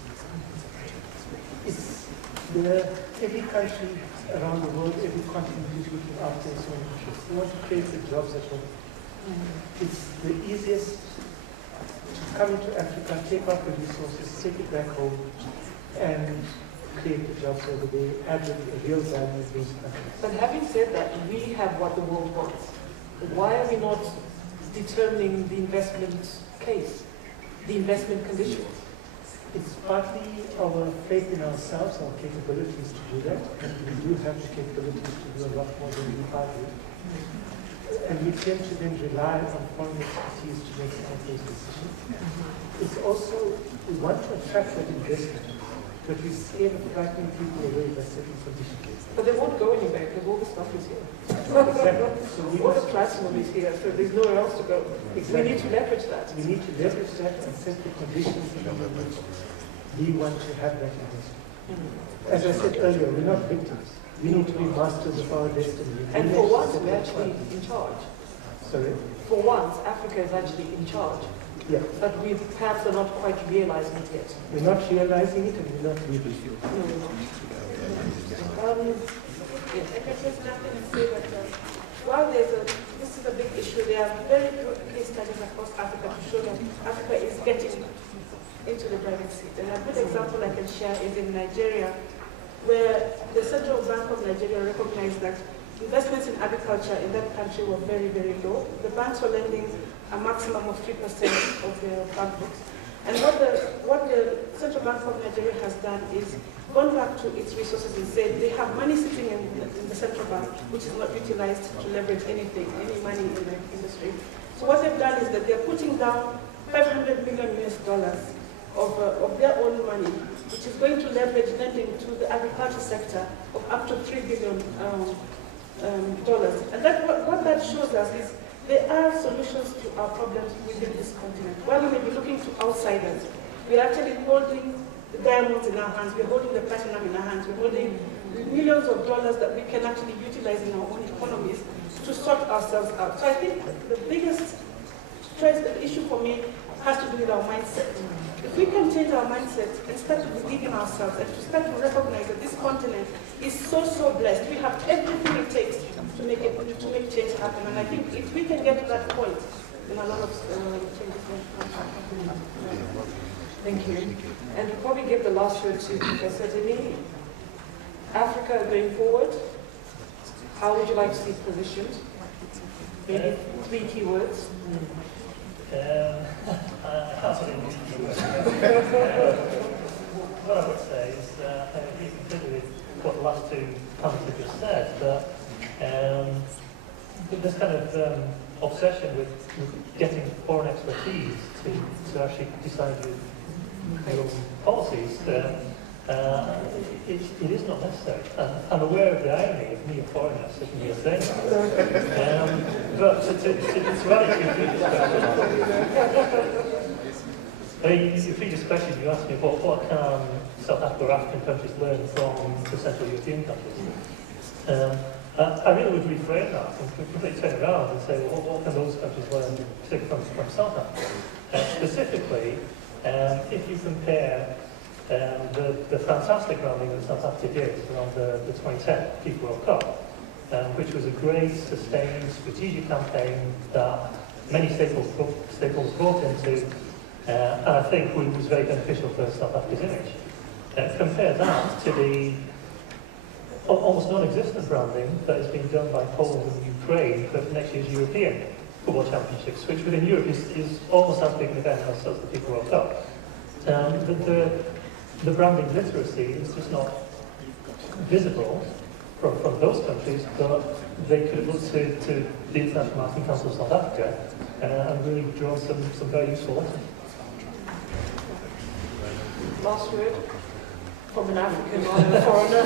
Every country around the world, every continent is looking after its own interests. They want to create the jobs at home. It's the easiest to come into Africa, take out the resources, take it back home, and create the jobs over there, add a real value in those countries. But having said that, we have what the world wants. Why are we not determining the investment case, the investment conditions? It's partly our faith in ourselves, our capabilities to do that, and we do have the capabilities to do a lot more than we are doing. And we tend to then rely on foreign expertise to make some of those decisions. It's also, we want to attract that investment, but we're scared of frightening people away by certain conditions. But they won't go anywhere because all the stuff is here. Exactly. So all the platinum is here, so there's nowhere else to go. Exactly. We need to leverage that. We need to leverage that and set the conditions in which we want to have that investment. As I said earlier, we're not victims. We need to be masters of our destiny. And for once, we're actually in charge. Sorry? For once, Africa is actually in charge. Yeah. But we perhaps are not quite realizing it yet. We're not realizing it and we're not leading it. No, we're not. Yes, I can just nothing and say that while this is a big issue, there are very good case studies across Africa to show that Africa is getting into the driving seat. And a good example I can share is in Nigeria, where the Central Bank of Nigeria recognized that investments in agriculture in that country were very, very low. The banks were lending a maximum of 3% of their bank books. And what the Central Bank of Nigeria has done is gone back to its resources and said they have money sitting in the central bank which is not utilized to leverage anything, any money in the industry. So what they've done is that they're putting down $500 million of their own money, which is going to leverage lending to the agriculture sector of up to $3 billion. And what that shows us is there are solutions to our problems within this continent. While we may be looking to outsiders, we're actually holding the diamonds in our hands, we're holding the platinum in our hands, we're holding millions of dollars that we can actually utilize in our own economies to sort ourselves out. So I think the biggest issue for me has to do with our mindset. If we can change our mindset and start to believe in ourselves and to start to recognize that this continent is so blessed, we have everything it takes to make change happen. And I think if we can get to that point, then a lot of changes will happen. Thank you. And we'll probably give the last word to Professor Dinnie. Africa going forward, how would you like to see it positioned? Maybe 3 key words. What I would say is, you consider with what the last two comments have just said, that this kind of obsession with getting foreign expertise to actually decide your policies, it is not necessary. I'm aware of the irony of me, a foreigner, sitting here saying that. But to add to your previous question, your previous question, you asked me what can South Africa or African countries learn from the Central European countries. I really would reframe that and completely turn around and say, well, what can those countries learn from South Africa? Specifically, if you compare the fantastic rounding that South Africa did around the 2010 FIFA World Cup, which was a great, sustained, strategic campaign that many stakeholders bought into, and I think was very beneficial for South Africa's image. Compare that to the almost non-existent branding that is being done by Poland and Ukraine for next year's European Football Championships, which within Europe is almost as big an event as the FIFA World Cup. The branding literacy is just not visible from those countries, but they could have looked to the International Marketing Council of South Africa and really drawn some very useful lessons. Last word from an African or a foreigner.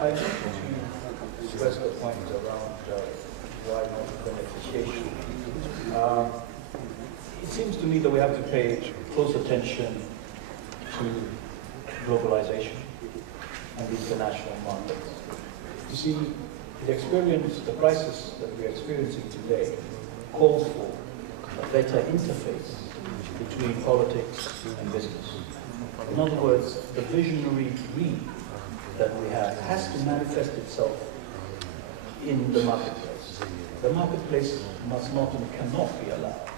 I need to stress the point around why not beneficiation. It seems to me that we have to pay close attention to globalization and the international markets. You see, the crisis that we're experiencing today calls for a better interface between politics and business. In other words, the visionary dream that we have has to manifest itself in the marketplace. The marketplace must not and cannot be allowed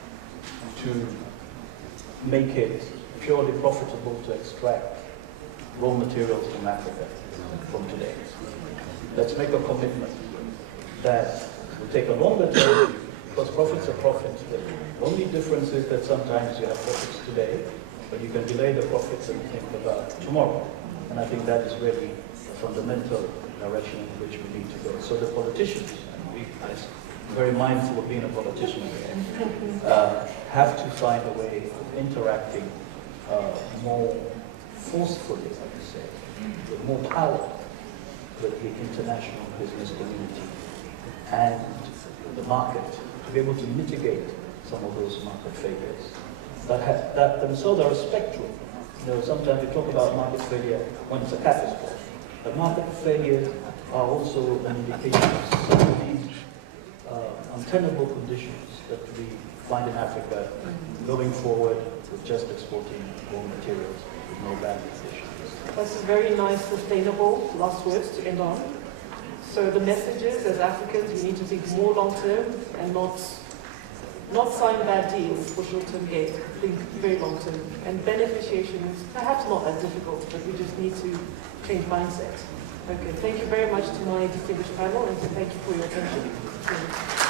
to make it purely profitable to extract raw materials from Africa from today. Let's make a commitment that will take a longer term, because profits are profits. The only difference is that sometimes you have profits today, but you can delay the profits and think about tomorrow. And I think that is really the fundamental direction in which we need to go. So the politicians, and we, I'm very mindful of being a politician here, have to find a way of interacting more forcefully, I would say, with more power with the international business community and the market to be able to mitigate some of those market failures that themselves are a spectrum. You know, sometimes we talk about market failure when it's a catastrophe. But market failures are also an indication of some of these untenable conditions that we find in Africa going forward with just exporting raw materials with no value addition. That's a very nice, sustainable last words to end on. So the message is, as Africans, we need to think more long-term and not sign bad deals for short-term gain. Think very long-term. And beneficiation is perhaps not that difficult, but we just need to change mindset. Okay, thank you very much to my distinguished panel, and thank you for your attention.